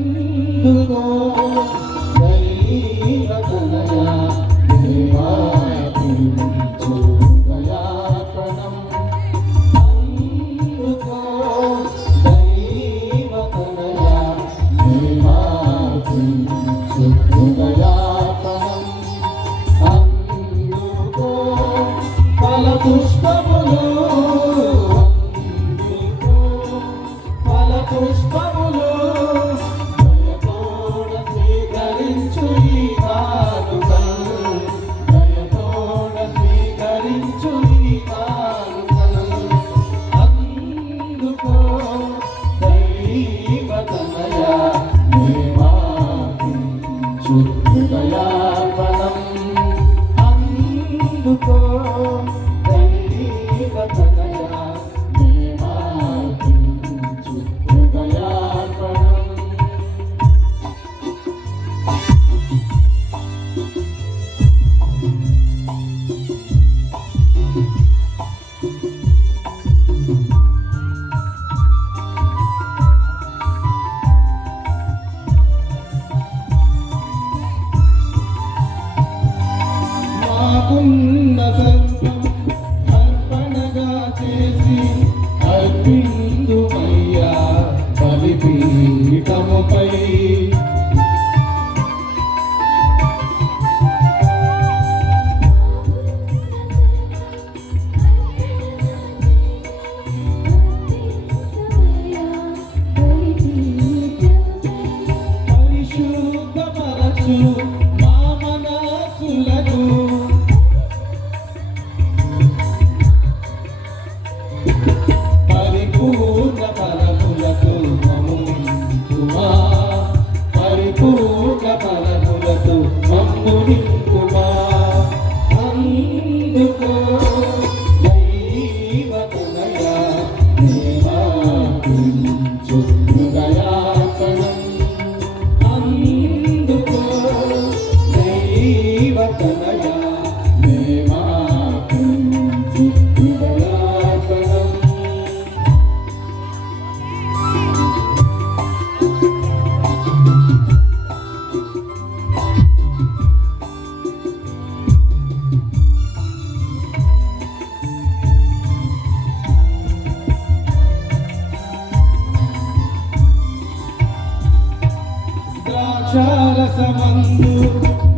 సరసమందు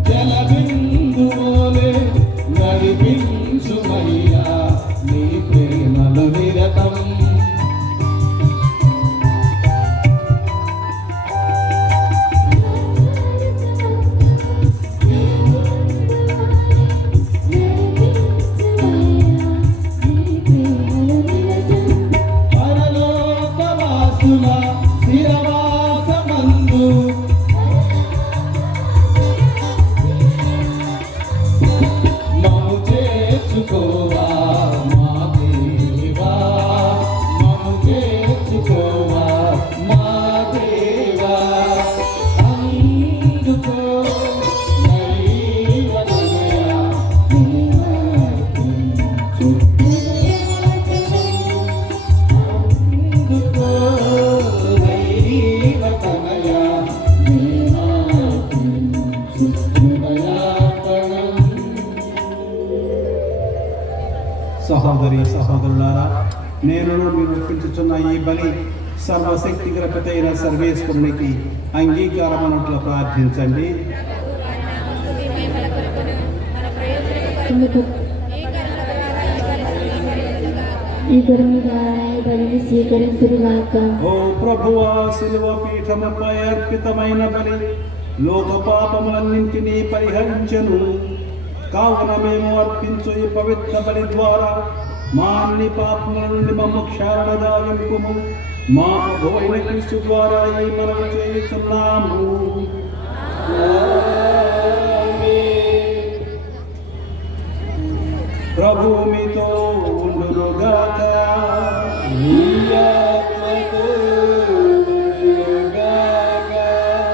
జలబిందువోలే నడిపించుమయ్యా నీ ప్రేమలు నిరతం. పరలోకవాసుల స్థిరవాసమందు మము చేర్చుకోవా మా దేవా, మము చేర్చుకోవా మా దేవా. అందుకో దైవతనయా అందుకో దైవతనయా సహోదరి సహోదరులారా, నేను మీరు ఒప్పించుచున్న ఈ బలి సర్వశక్తి గలపతైన సర్వేశ్వరునికి అంగీకారమన్నట్లు ప్రార్థించండి. ఈ గురువు ద్వారా ఈ బలిని స్వీకరించుగాక. ఓ ప్రభువా, శిలువ పీఠముపై అర్పితమైన బలి లోక పాపములన్నింటినీ పరిహరించెను. కావున మేము అర్పించు ఈ పవిత్ర బలి ద్వారా మా అన్ని పాపముల నుండి మమ్ము క్షాళన గావింపుము. మా ప్రభు అయిన క్రీస్తు ద్వారా ఈ మనవి చేయుచున్నాము. ప్రభు మీతో ఉండునుగాక.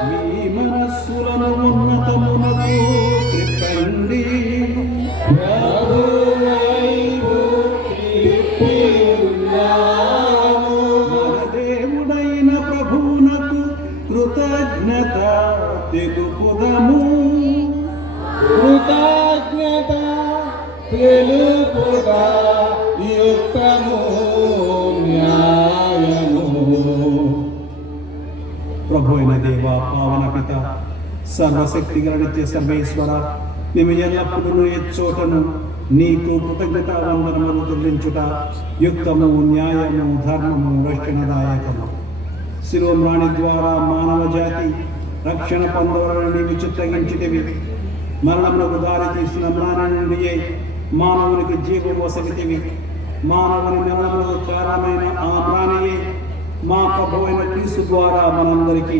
మీ మనస్సులను ఉన్నతమునకు త్రిప్పండి. మన దేవుడైన ప్రభువునకు కృతజ్ఞత తెలుపుదము. కృతజ్ఞత తెలుపుగా యుక్తము న్యాయము. ప్రభు అయిన దేవ, పావన పిత, సర్వశక్తి గల నిత్య సర్వేశ్వర, మేము ఎల్లప్పుడూ ఎచ్చోటను నీకు కృతజ్ఞత వందనములు చెల్లించుట యుక్తము, న్యాయము, ధర్మము, రక్షణదాయకము. శిలోమ్రాణి ద్వారా మానవ జాతి రక్షణ పొందవలని నీవు చిత్తగించితివి. మరణములకు దారి తీసిన మ్రాణి నుండియే మానవునికి జీవం వసగితివి. మానవుని మరణములకు కారణమైన ఆ మ్రాణియే మా ప్రభు అయిన క్రీస్తు ద్వారా మనందరికీ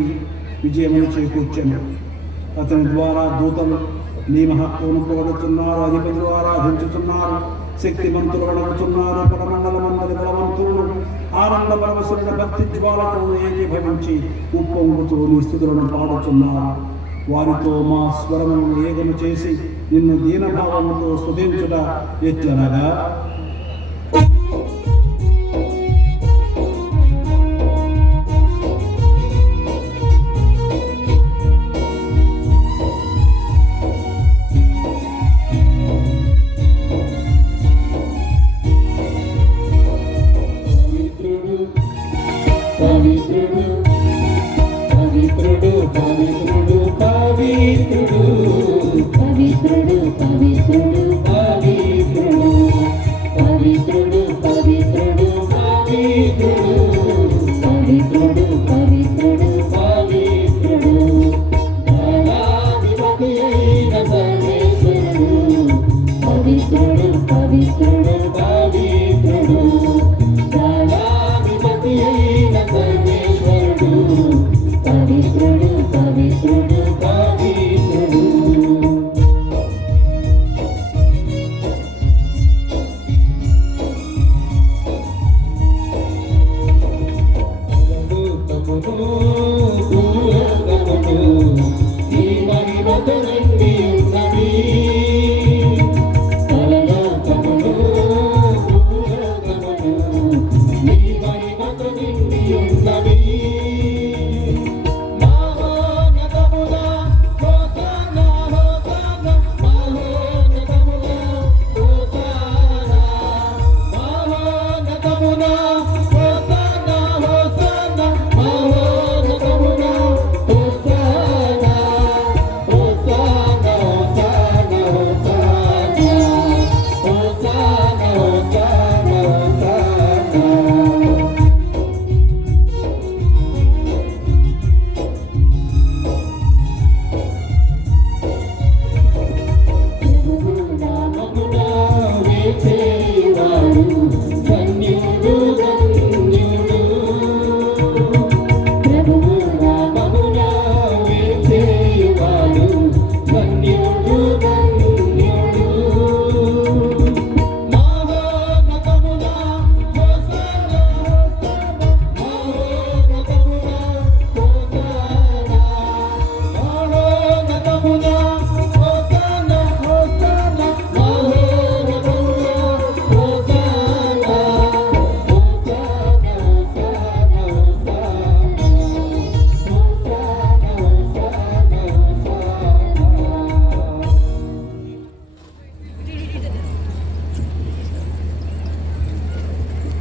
విజయమును చేకూర్చెను. అతని ద్వారా దూతలు నీ మహత్వమును పొగడుతున్నారు, అధిపతులు ఆరాధించుతున్నారు, శక్తిమంతులు అడుగుతున్నారు. పరమండలమందరి బలవంతులు ఆనంద పరవశుల భక్తి జ్వాలతో ఏకీభవించి ఉప్పొంగుతూ నీ స్థుతులను పాడుతున్నారు. వారితో మా స్వరమును ఏకము చేసి నిన్ను దీనభావముతో స్తుతించుట ఎట్లనగా,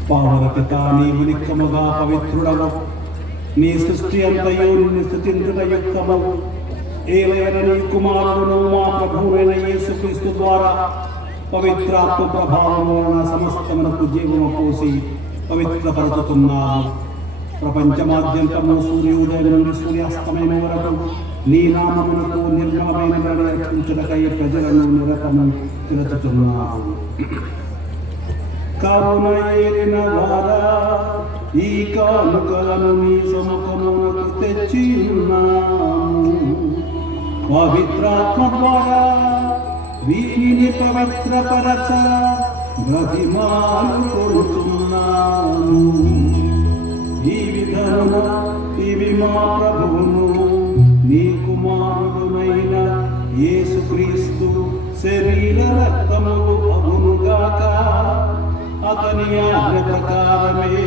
పావనపిత నీవు నిక్కముగా పవిత్రుడవు, నీ సృష్టి అంతయు నిన్ను స్తుతించుట యుక్తము. ఏలైన నీ కుమారుడును మా ప్రభువైన యేసుక్రీస్తు ద్వారా పవిత్రాత్మ ప్రభావం వలన సమస్తమునకు జీవము పోసి పవిత్రపరచుతున్నాము. ప్రపంచమాద్యంతము సూర్యోదయం నుండి సూర్యాస్తమయం వరకు నీ నామమునకు నిర్మలమైన బలి అర్పించుటకై ప్రజలను నిరతము పిలుచుతున్నాము. కావున ఏలిన వారా, ఈ కానుకలను నీ సముఖమునకు తెచ్చి ఉన్నాము. పవిత్రాత్మ ద్వారా వీరిని పవిత్రపరచ బ్రతిమాలుకొనుచున్నాము. ఈ విధమున ఇవి మా ప్రభువును నీ కుమారుడైన యేసుక్రీస్తు శరీర రక్తములు అగునుగాక. అతని ఆజ్ఞ ప్రకారమే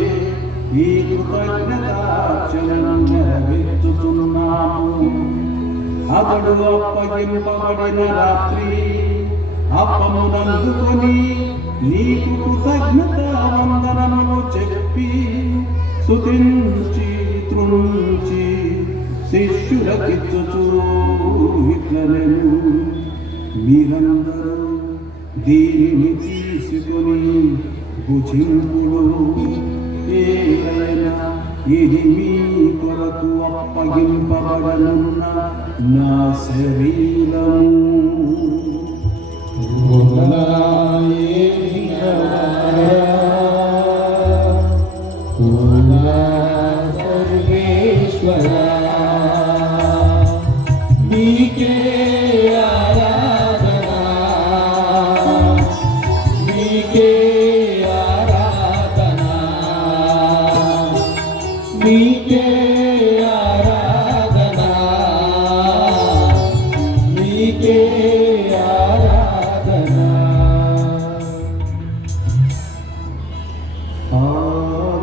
ఈ కృతజ్ఞతార్చనను నెరవేర్చుచున్నాము. అతడు అప్పగింపబడిన రాత్రి అప్పమునందుకొని నీకు కృతజ్ఞత వందనములు చెప్పి స్తుతించి త్రుంచి శిష్యులకిచ్చుచు ఇట్లనెను, మీరందరూ దీనిని తీసుకొని భుజింపుడు. ఏలైనా ఇది మీ కొరకు అప్పగింపబడనున్న నా శరీరము.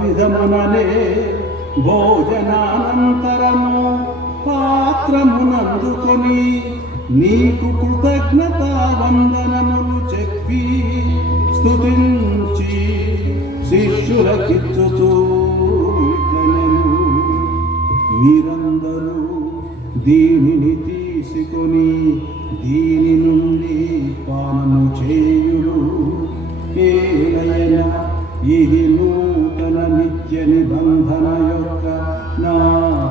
విధముననే భోజనానంతరము పాత్రమునందుకొని నీకు కృతజ్ఞత వందనములు చెప్పి స్తుతించి శిష్యులకిచ్చుచు ఇట్లనెను, మీరందరూ దీనిని తీసుకొని దీని నుండి పానము చేయుడు. ఏలైనా ఇది నూతన నిత్య నిబంధన యొక్క నా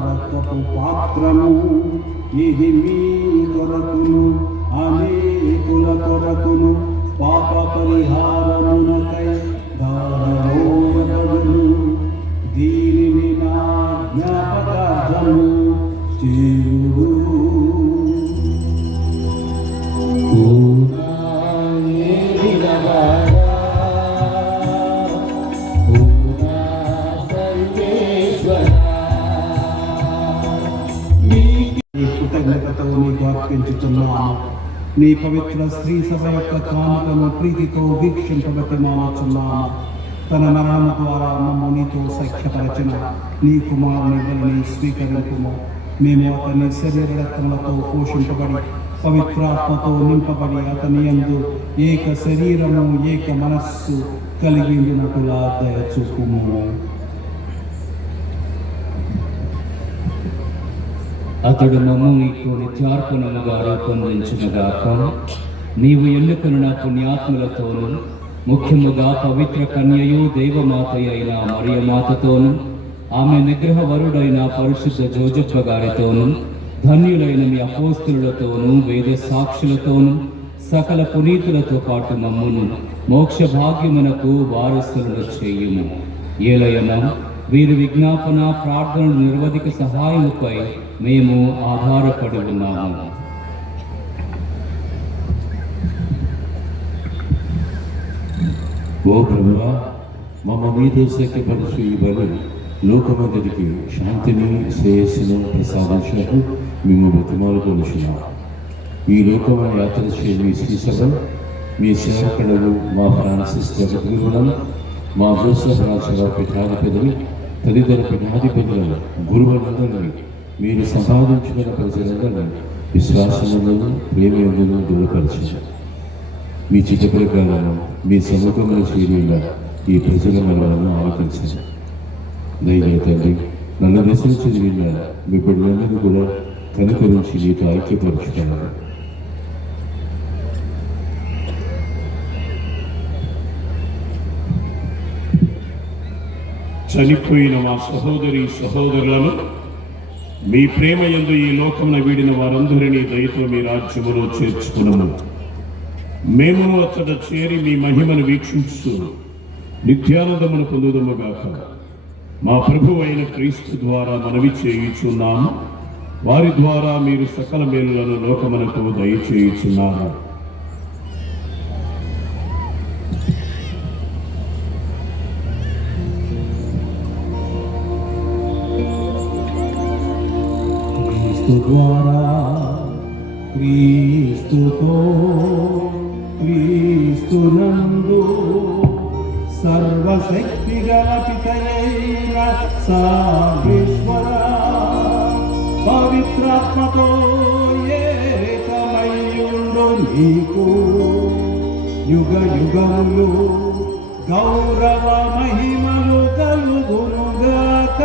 రక్తపు పాత్రము. ఇది మీ కొరకును అనేకుల కొరకును పాప పరిహారమునకై ధారపోయబడును. దీనిని నా జ్ఞాపకార్థము చేయుడు. కృతజ్ఞతతో నీకు అర్పించుతున్నాము. నీ పవిత్ర స్త్రీ సభ యొక్క కానుకను ప్రీతితో వీక్షింపబట్టి మాచున్నాము. తన మరణము ద్వారా మమ్ము నీతో సఖ్యపరచిన నీ కుమారుని బలిని స్వీకరింపుము. మేము అతని శరీర రక్తములతో పోషింపబడి పవిత్రాత్మతో నింపబడి అతని యందు ఏక శరీరము ఏక మనస్సు కలిగి ఉండినట్టుగా దయచూపుము. అతడు మమ్ము నీకు నిత్యార్పణముగా రూపొందించునుగాక. నీవు ఎన్నుకొనిన పుణ్యాత్ములతోనూ ముఖ్యముగా పవిత్ర కన్యయు దేవమాతయ అయిన మరియమాతతోనూ ఆమె నిగ్రహ వరుడైన పరిశుద్ధ జోజప్ప గారితోనూ ధన్యులైన మీ అపోస్తులతోనూ వేద సాక్షులతోనూ సకల పునీతులతో పాటు మమ్మును మోక్ష భాగ్యమునకు వారసులను చేయుము. ఏలయన వీరి విజ్ఞాపన ప్రార్థనలు నిర్వధిక సహాయముపై మేము ఆధారపడి ఉన్నాము. ఓ ప్రభువా, మమ్మ మీతో సఖ్యపరుచు ఈ బలి లోకమందరికి శాంతిని శ్రేయస్సును ప్రసాదించినట్టు మేము బతిమాలుకొనుచున్నాం. ఈ లోకమైన యాత్ర చేయ మీ శ్రీసభ, మీ సేవకులను మా ఫ్రాన్సిస్ జగద్గురువులను, మా జోసెఫ్ రాజరావు పీఠాధిపతులు, తదితర పీఠాధిపతులను, గురువులందరినీ, మీరు సంపాదించుకున్న ప్రజలందరినీ విశ్వాసములను ప్రేమను దృఢపరచండి. మీ చిత్త ప్రకారం మీ సముఖముల శైలిగా ఈ ప్రజల మనలను ఆలకించాను. దయచేసి తండ్రి, నన్ను నశించి విన్న మీ బిడ్డలందరినీ కూడా కనుకరించి నీతో ఐక్యపరుచుకున్నాను. చనిపోయిన మా సహోదరులను మీ ప్రేమ యందు ఈ లోకమున వీడిన వారందరినీ దయతో మీ రాజ్యములో చేర్చుకున్నాము. మేమును అచ్చట చేరి మీ మహిమను వీక్షించు నిత్యానందమును పొందుదముగాక. మా ప్రభువు అయిన క్రీస్తు ద్వారా మనవి చేయుచున్నాము. వారి ద్వారా మీరు సకల మేలులను లోకమునకు దయచేయుచున్నారు. క్రీస్తు ద్వారా, క్రీస్తుతో, క్రీస్తునందు సర్వశక్తి గల పితయైన సర్వేశ్వర పవిత్రాత్మతో ఏకమయ్యుండు నీకు యుగ యుగములు గౌరవ మహిమలు కలుగునుగాక.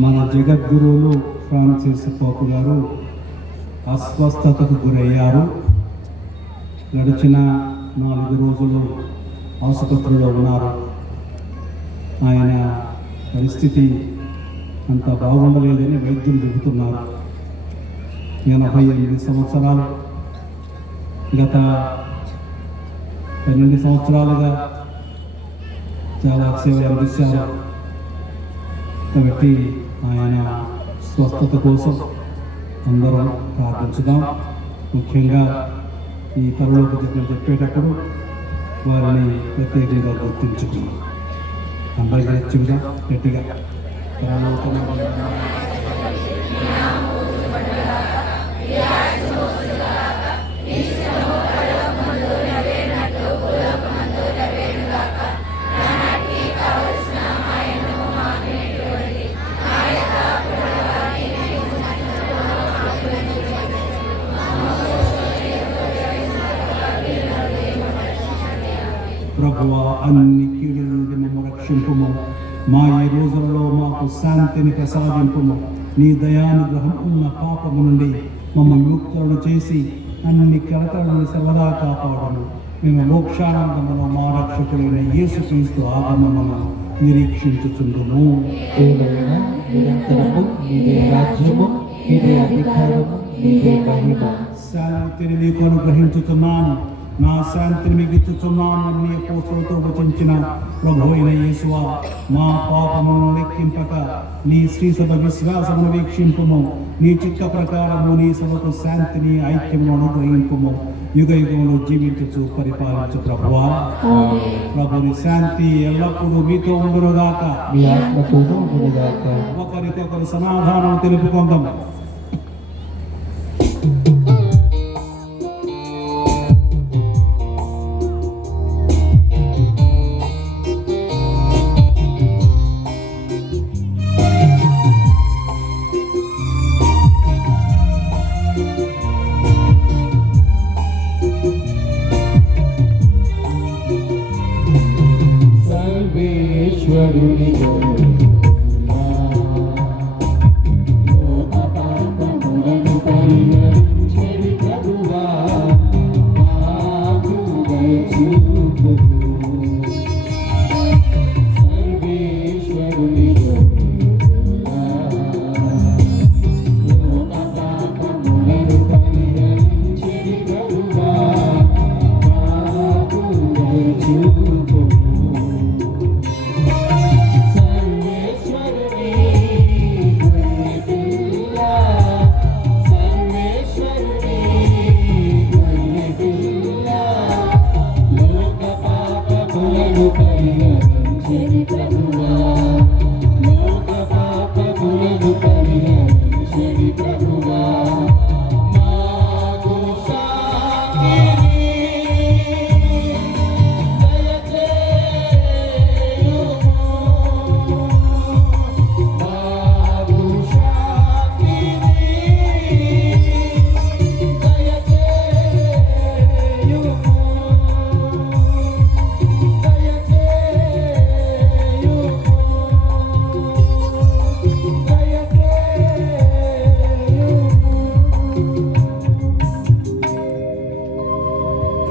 మన జగద్గురువులు ఫ్రాన్సిస్ పోపు గారు అస్వస్థతకు గురయ్యారు. గడిచిన 4 రోజులు ఆసుపత్రిలో ఉన్నారు. ఆయన పరిస్థితి అంత బాగుండలేదని వైద్యులు చెబుతున్నారు. 88 సంవత్సరాలు, గత 12 సంవత్సరాలుగా చాలా సేవలు అందించారు. కాబట్టి ఆయన స్వస్థత కోసం అందరం ప్రార్థించుదాం. ముఖ్యంగా ఈ పరలోక దిక్కులు చెప్పేటప్పుడు వారిని ప్రత్యేకంగా గుర్తించుకున్నాం. అందరికీ చెబుదాం గట్టిగా. ప్రభువా, అన్ని కీడుల నుండి మమ్మ రక్షింపుము. మా ఈ రోజులలో మాకు శాంతిని ప్రసాదింపుము. నీ దయానుగ్రహం ఉన్న పాపము నుండి మమ్మల్ని ముక్తులను చేసి అన్ని కలతల నుండి సర్వదా కాపాడము. మేము మోక్షానందమును మా రక్షకుడైన యేసుక్రీస్తు ఆగమనము నిరీక్షించుచుండుము. ఏలైనా నిరంతరము నీదే రాజ్యము, నీదే అధికారము, నీదే మహిమ. శాంతిని మీకు అనుగ్రహించుతున్నాను, నా శాంతిని మీకు ఇచ్చుచున్నాను అని నీ అపోస్తలులతో వచించిన ప్రభు అయిన యేసువా, మా పాపమును లెక్కింపక నీ శ్రీసభ విశ్వాసమును వీక్షింపుము. నీ చిత్త ప్రకారము నీ సభకు శాంతిని ఐక్యమును అనుగ్రహింపుము. యుగ యుగంలో జీవించు పరిపాలించు ప్రభువా. ప్రభుని శాంతి ఎల్లప్పుడూ మీతో ఉండునుగాక. మీ ఆత్మతోనూ ఉండునుగాక. ఒకరికొకరు సమాధానం తెలుపుకుందాం. సర్వేశ్వరుని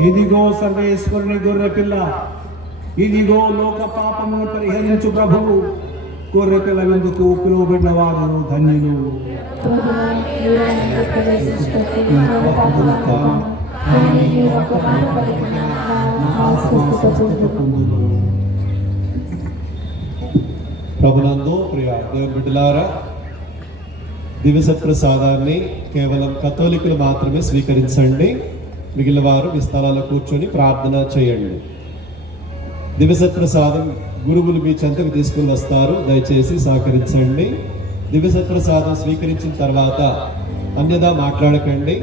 ఇదిగో సర్వేశ్వరుని గొర్రె పిల్ల, ఇదిగో లోక పాపమును పరిహరించు ప్రభువు. గొర్రె పిల్ల ఎందుకు పిలువబడిన వారు ధన్యులు. ప్రభునందు ప్రియ దేవుని బిడ్డలారా, దివ్యసత్ప్రసాదాన్ని కేవలం కథోలికులు మాత్రమే స్వీకరించండి. మిగిలిన వారు మీ స్థలాల్లో కూర్చొని ప్రార్థన చేయండి. దివ్యసత్ప్రసాదం గురువులు మీ చెంతకు తీసుకుని వస్తారు, దయచేసి సహకరించండి. దివ్యసత్ప్రసాదం స్వీకరించిన తర్వాత అన్యదా మాట్లాడకండి.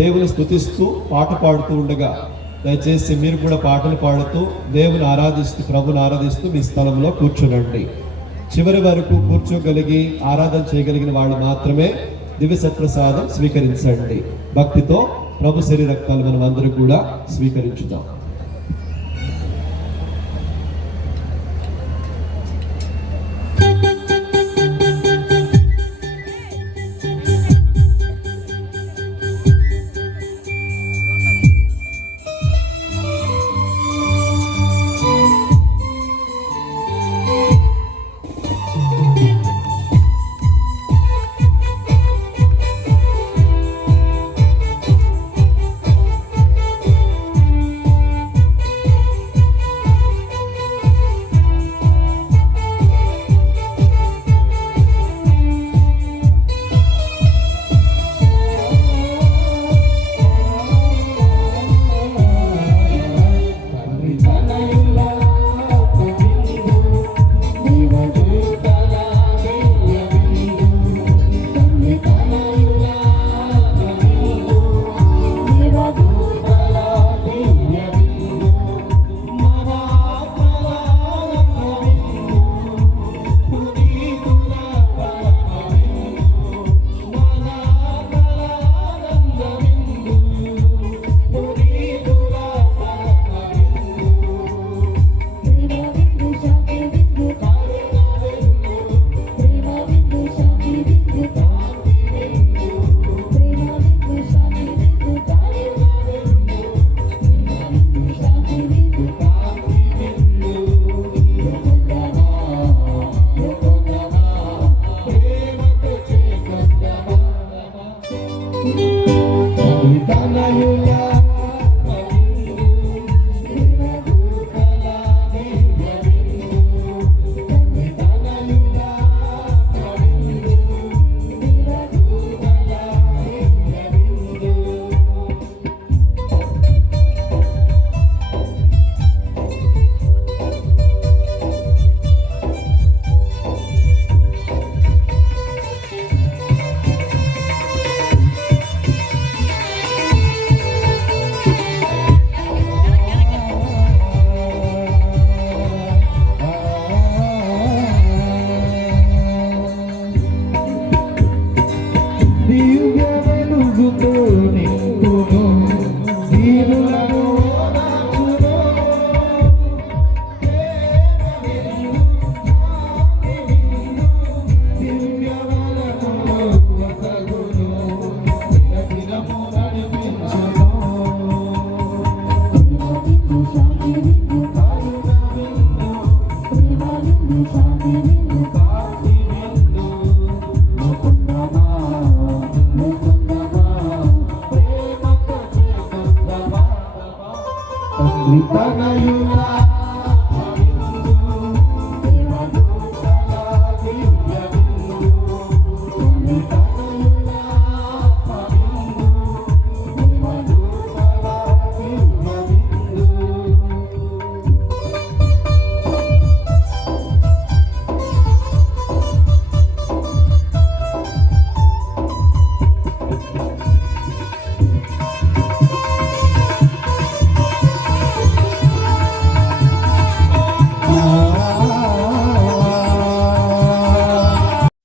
దేవుని స్తుతిస్తూ పాట పాడుతూ ఉండగా దయచేసి మీరు కూడా పాటలు పాడుతూ దేవుని ఆరాధిస్తూ, ప్రభుని ఆరాధిస్తూ మీ స్థలంలో కూర్చోనండి. చివరి వరకు కూర్చోగలిగి ఆరాధన చేయగలిగిన వాళ్ళు మాత్రమే దివ్యసత్ప్రసాదం స్వీకరించండి. భక్తితో ప్రభు శరీర రక్తాలు మనం అందరం కూడా స్వీకరించుదాం.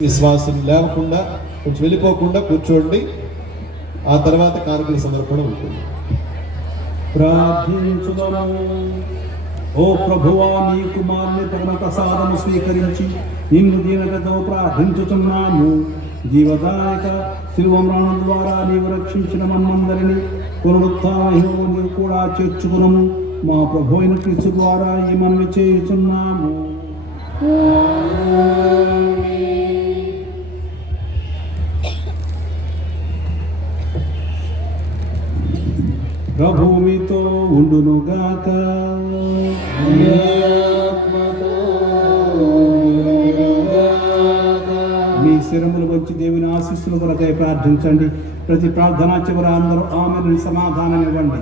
విశ్వాసం లేకుండా కొంచెం వెళ్ళిపోకుండా కూర్చోండి. ఆ తర్వాత కానుకల సమర్పణ ఉంటుంది. ప్రార్థించుదము. ఓ ప్రభువా, నీ కుమారుని పరమ ప్రసాదము స్వీకరించి నిన్ను దీనతతో ప్రార్థించుతున్నాము. జీవదాయక శిలువ మరణం ద్వారా నీవు రక్షించిన మమ్మందరిని పునరుత్థానము నీవు కూడా చేర్చుకునము. మా ప్రభు అయిన క్రీస్తు ద్వారా ఈ మనవి చేయుచున్నాము. ప్రభు మీతో ఉండునుగాక. మీ శిరములు వచ్చి దేవుని ఆశీస్సుల కొరకై ప్రార్థించండి. ప్రతి ప్రార్థనా చివర అందరూ ఆమెను సమాధానం ఇవ్వండి.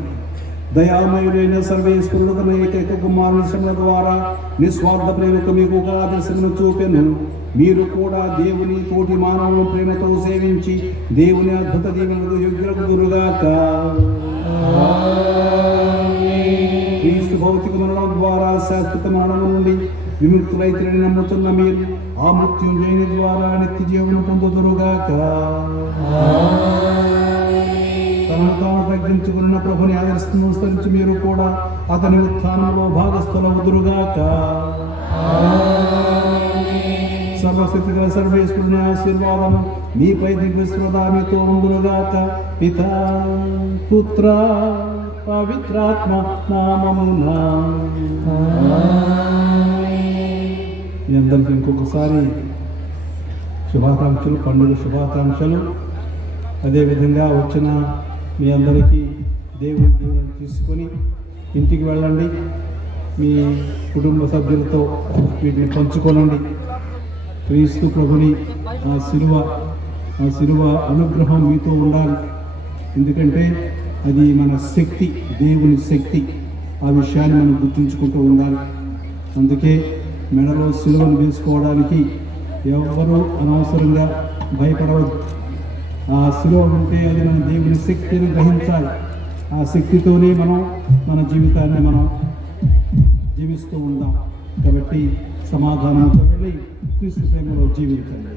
దయామయుడైన సర్వేశ్వరుడు తన ఏకైక కుమారుని శ్రమల ద్వారా నిస్వార్థ ప్రేమకు మీకు ఆదర్శమును చూపెను. మీరు కూడా దేవుని తోటి మానవులను ప్రేమతో సేవించి దేవుని అద్భుత దీవెనలకు యోగ్యులగుదురుగాక. క్రీస్తు భౌతిక మరణం ద్వారా శాశ్వత మరణము నుండి విముక్తులైతేని నమ్ముతున్న మీరు ఆ మృత్యుంజయుని ద్వారా నిత్య జీవనం పొందుదురుగాక. తనను తాను తగ్గించుకున్న ప్రభుని ఆదర్శించి మీరు కూడా అతని ఉత్థానంలో భాగస్థులవుదురుగాక. సర్వశక్తి గల సర్వేశ్వరుని ఆశీర్వాదము మీపై దివ్యశ్రద్ధ మీతో ఉండునుగాక. పితా పుత్ర పవిత్రాత్మ నామమున. మీ అందరికీ ఇంకొకసారి శుభాకాంక్షలు, పండుగ శుభాకాంక్షలు. అదేవిధంగా వచ్చిన మీ అందరికీ దేవుని దీవెనలు తీసుకొని ఇంటికి వెళ్ళండి. మీ కుటుంబ సభ్యులతో వీటిని పంచుకోనండి. క్రీస్తు ప్రభుని ఆ శిలువ అనుగ్రహం మీతో ఉండాలి. ఎందుకంటే అది మన శక్తి, దేవుని శక్తి. ఆ విషయాన్ని మనం గుర్తుంచుకుంటూ ఉండాలి. అందుకే మెడలో శిలువను వేసుకోవడానికి ఎవరు అనవసరంగా భయపడవద్దు. ఆ శిలువ ఉంటే అది మన దేవుని శక్తిని గ్రహించాలి. ఆ శక్తితోనే మనం మన జీవితాన్ని మనం జీవిస్తూ ఉందాం. కాబట్టి సమాధానంతో వెళ్ళి క్రీస్తు ప్రేమలో జీవించండి.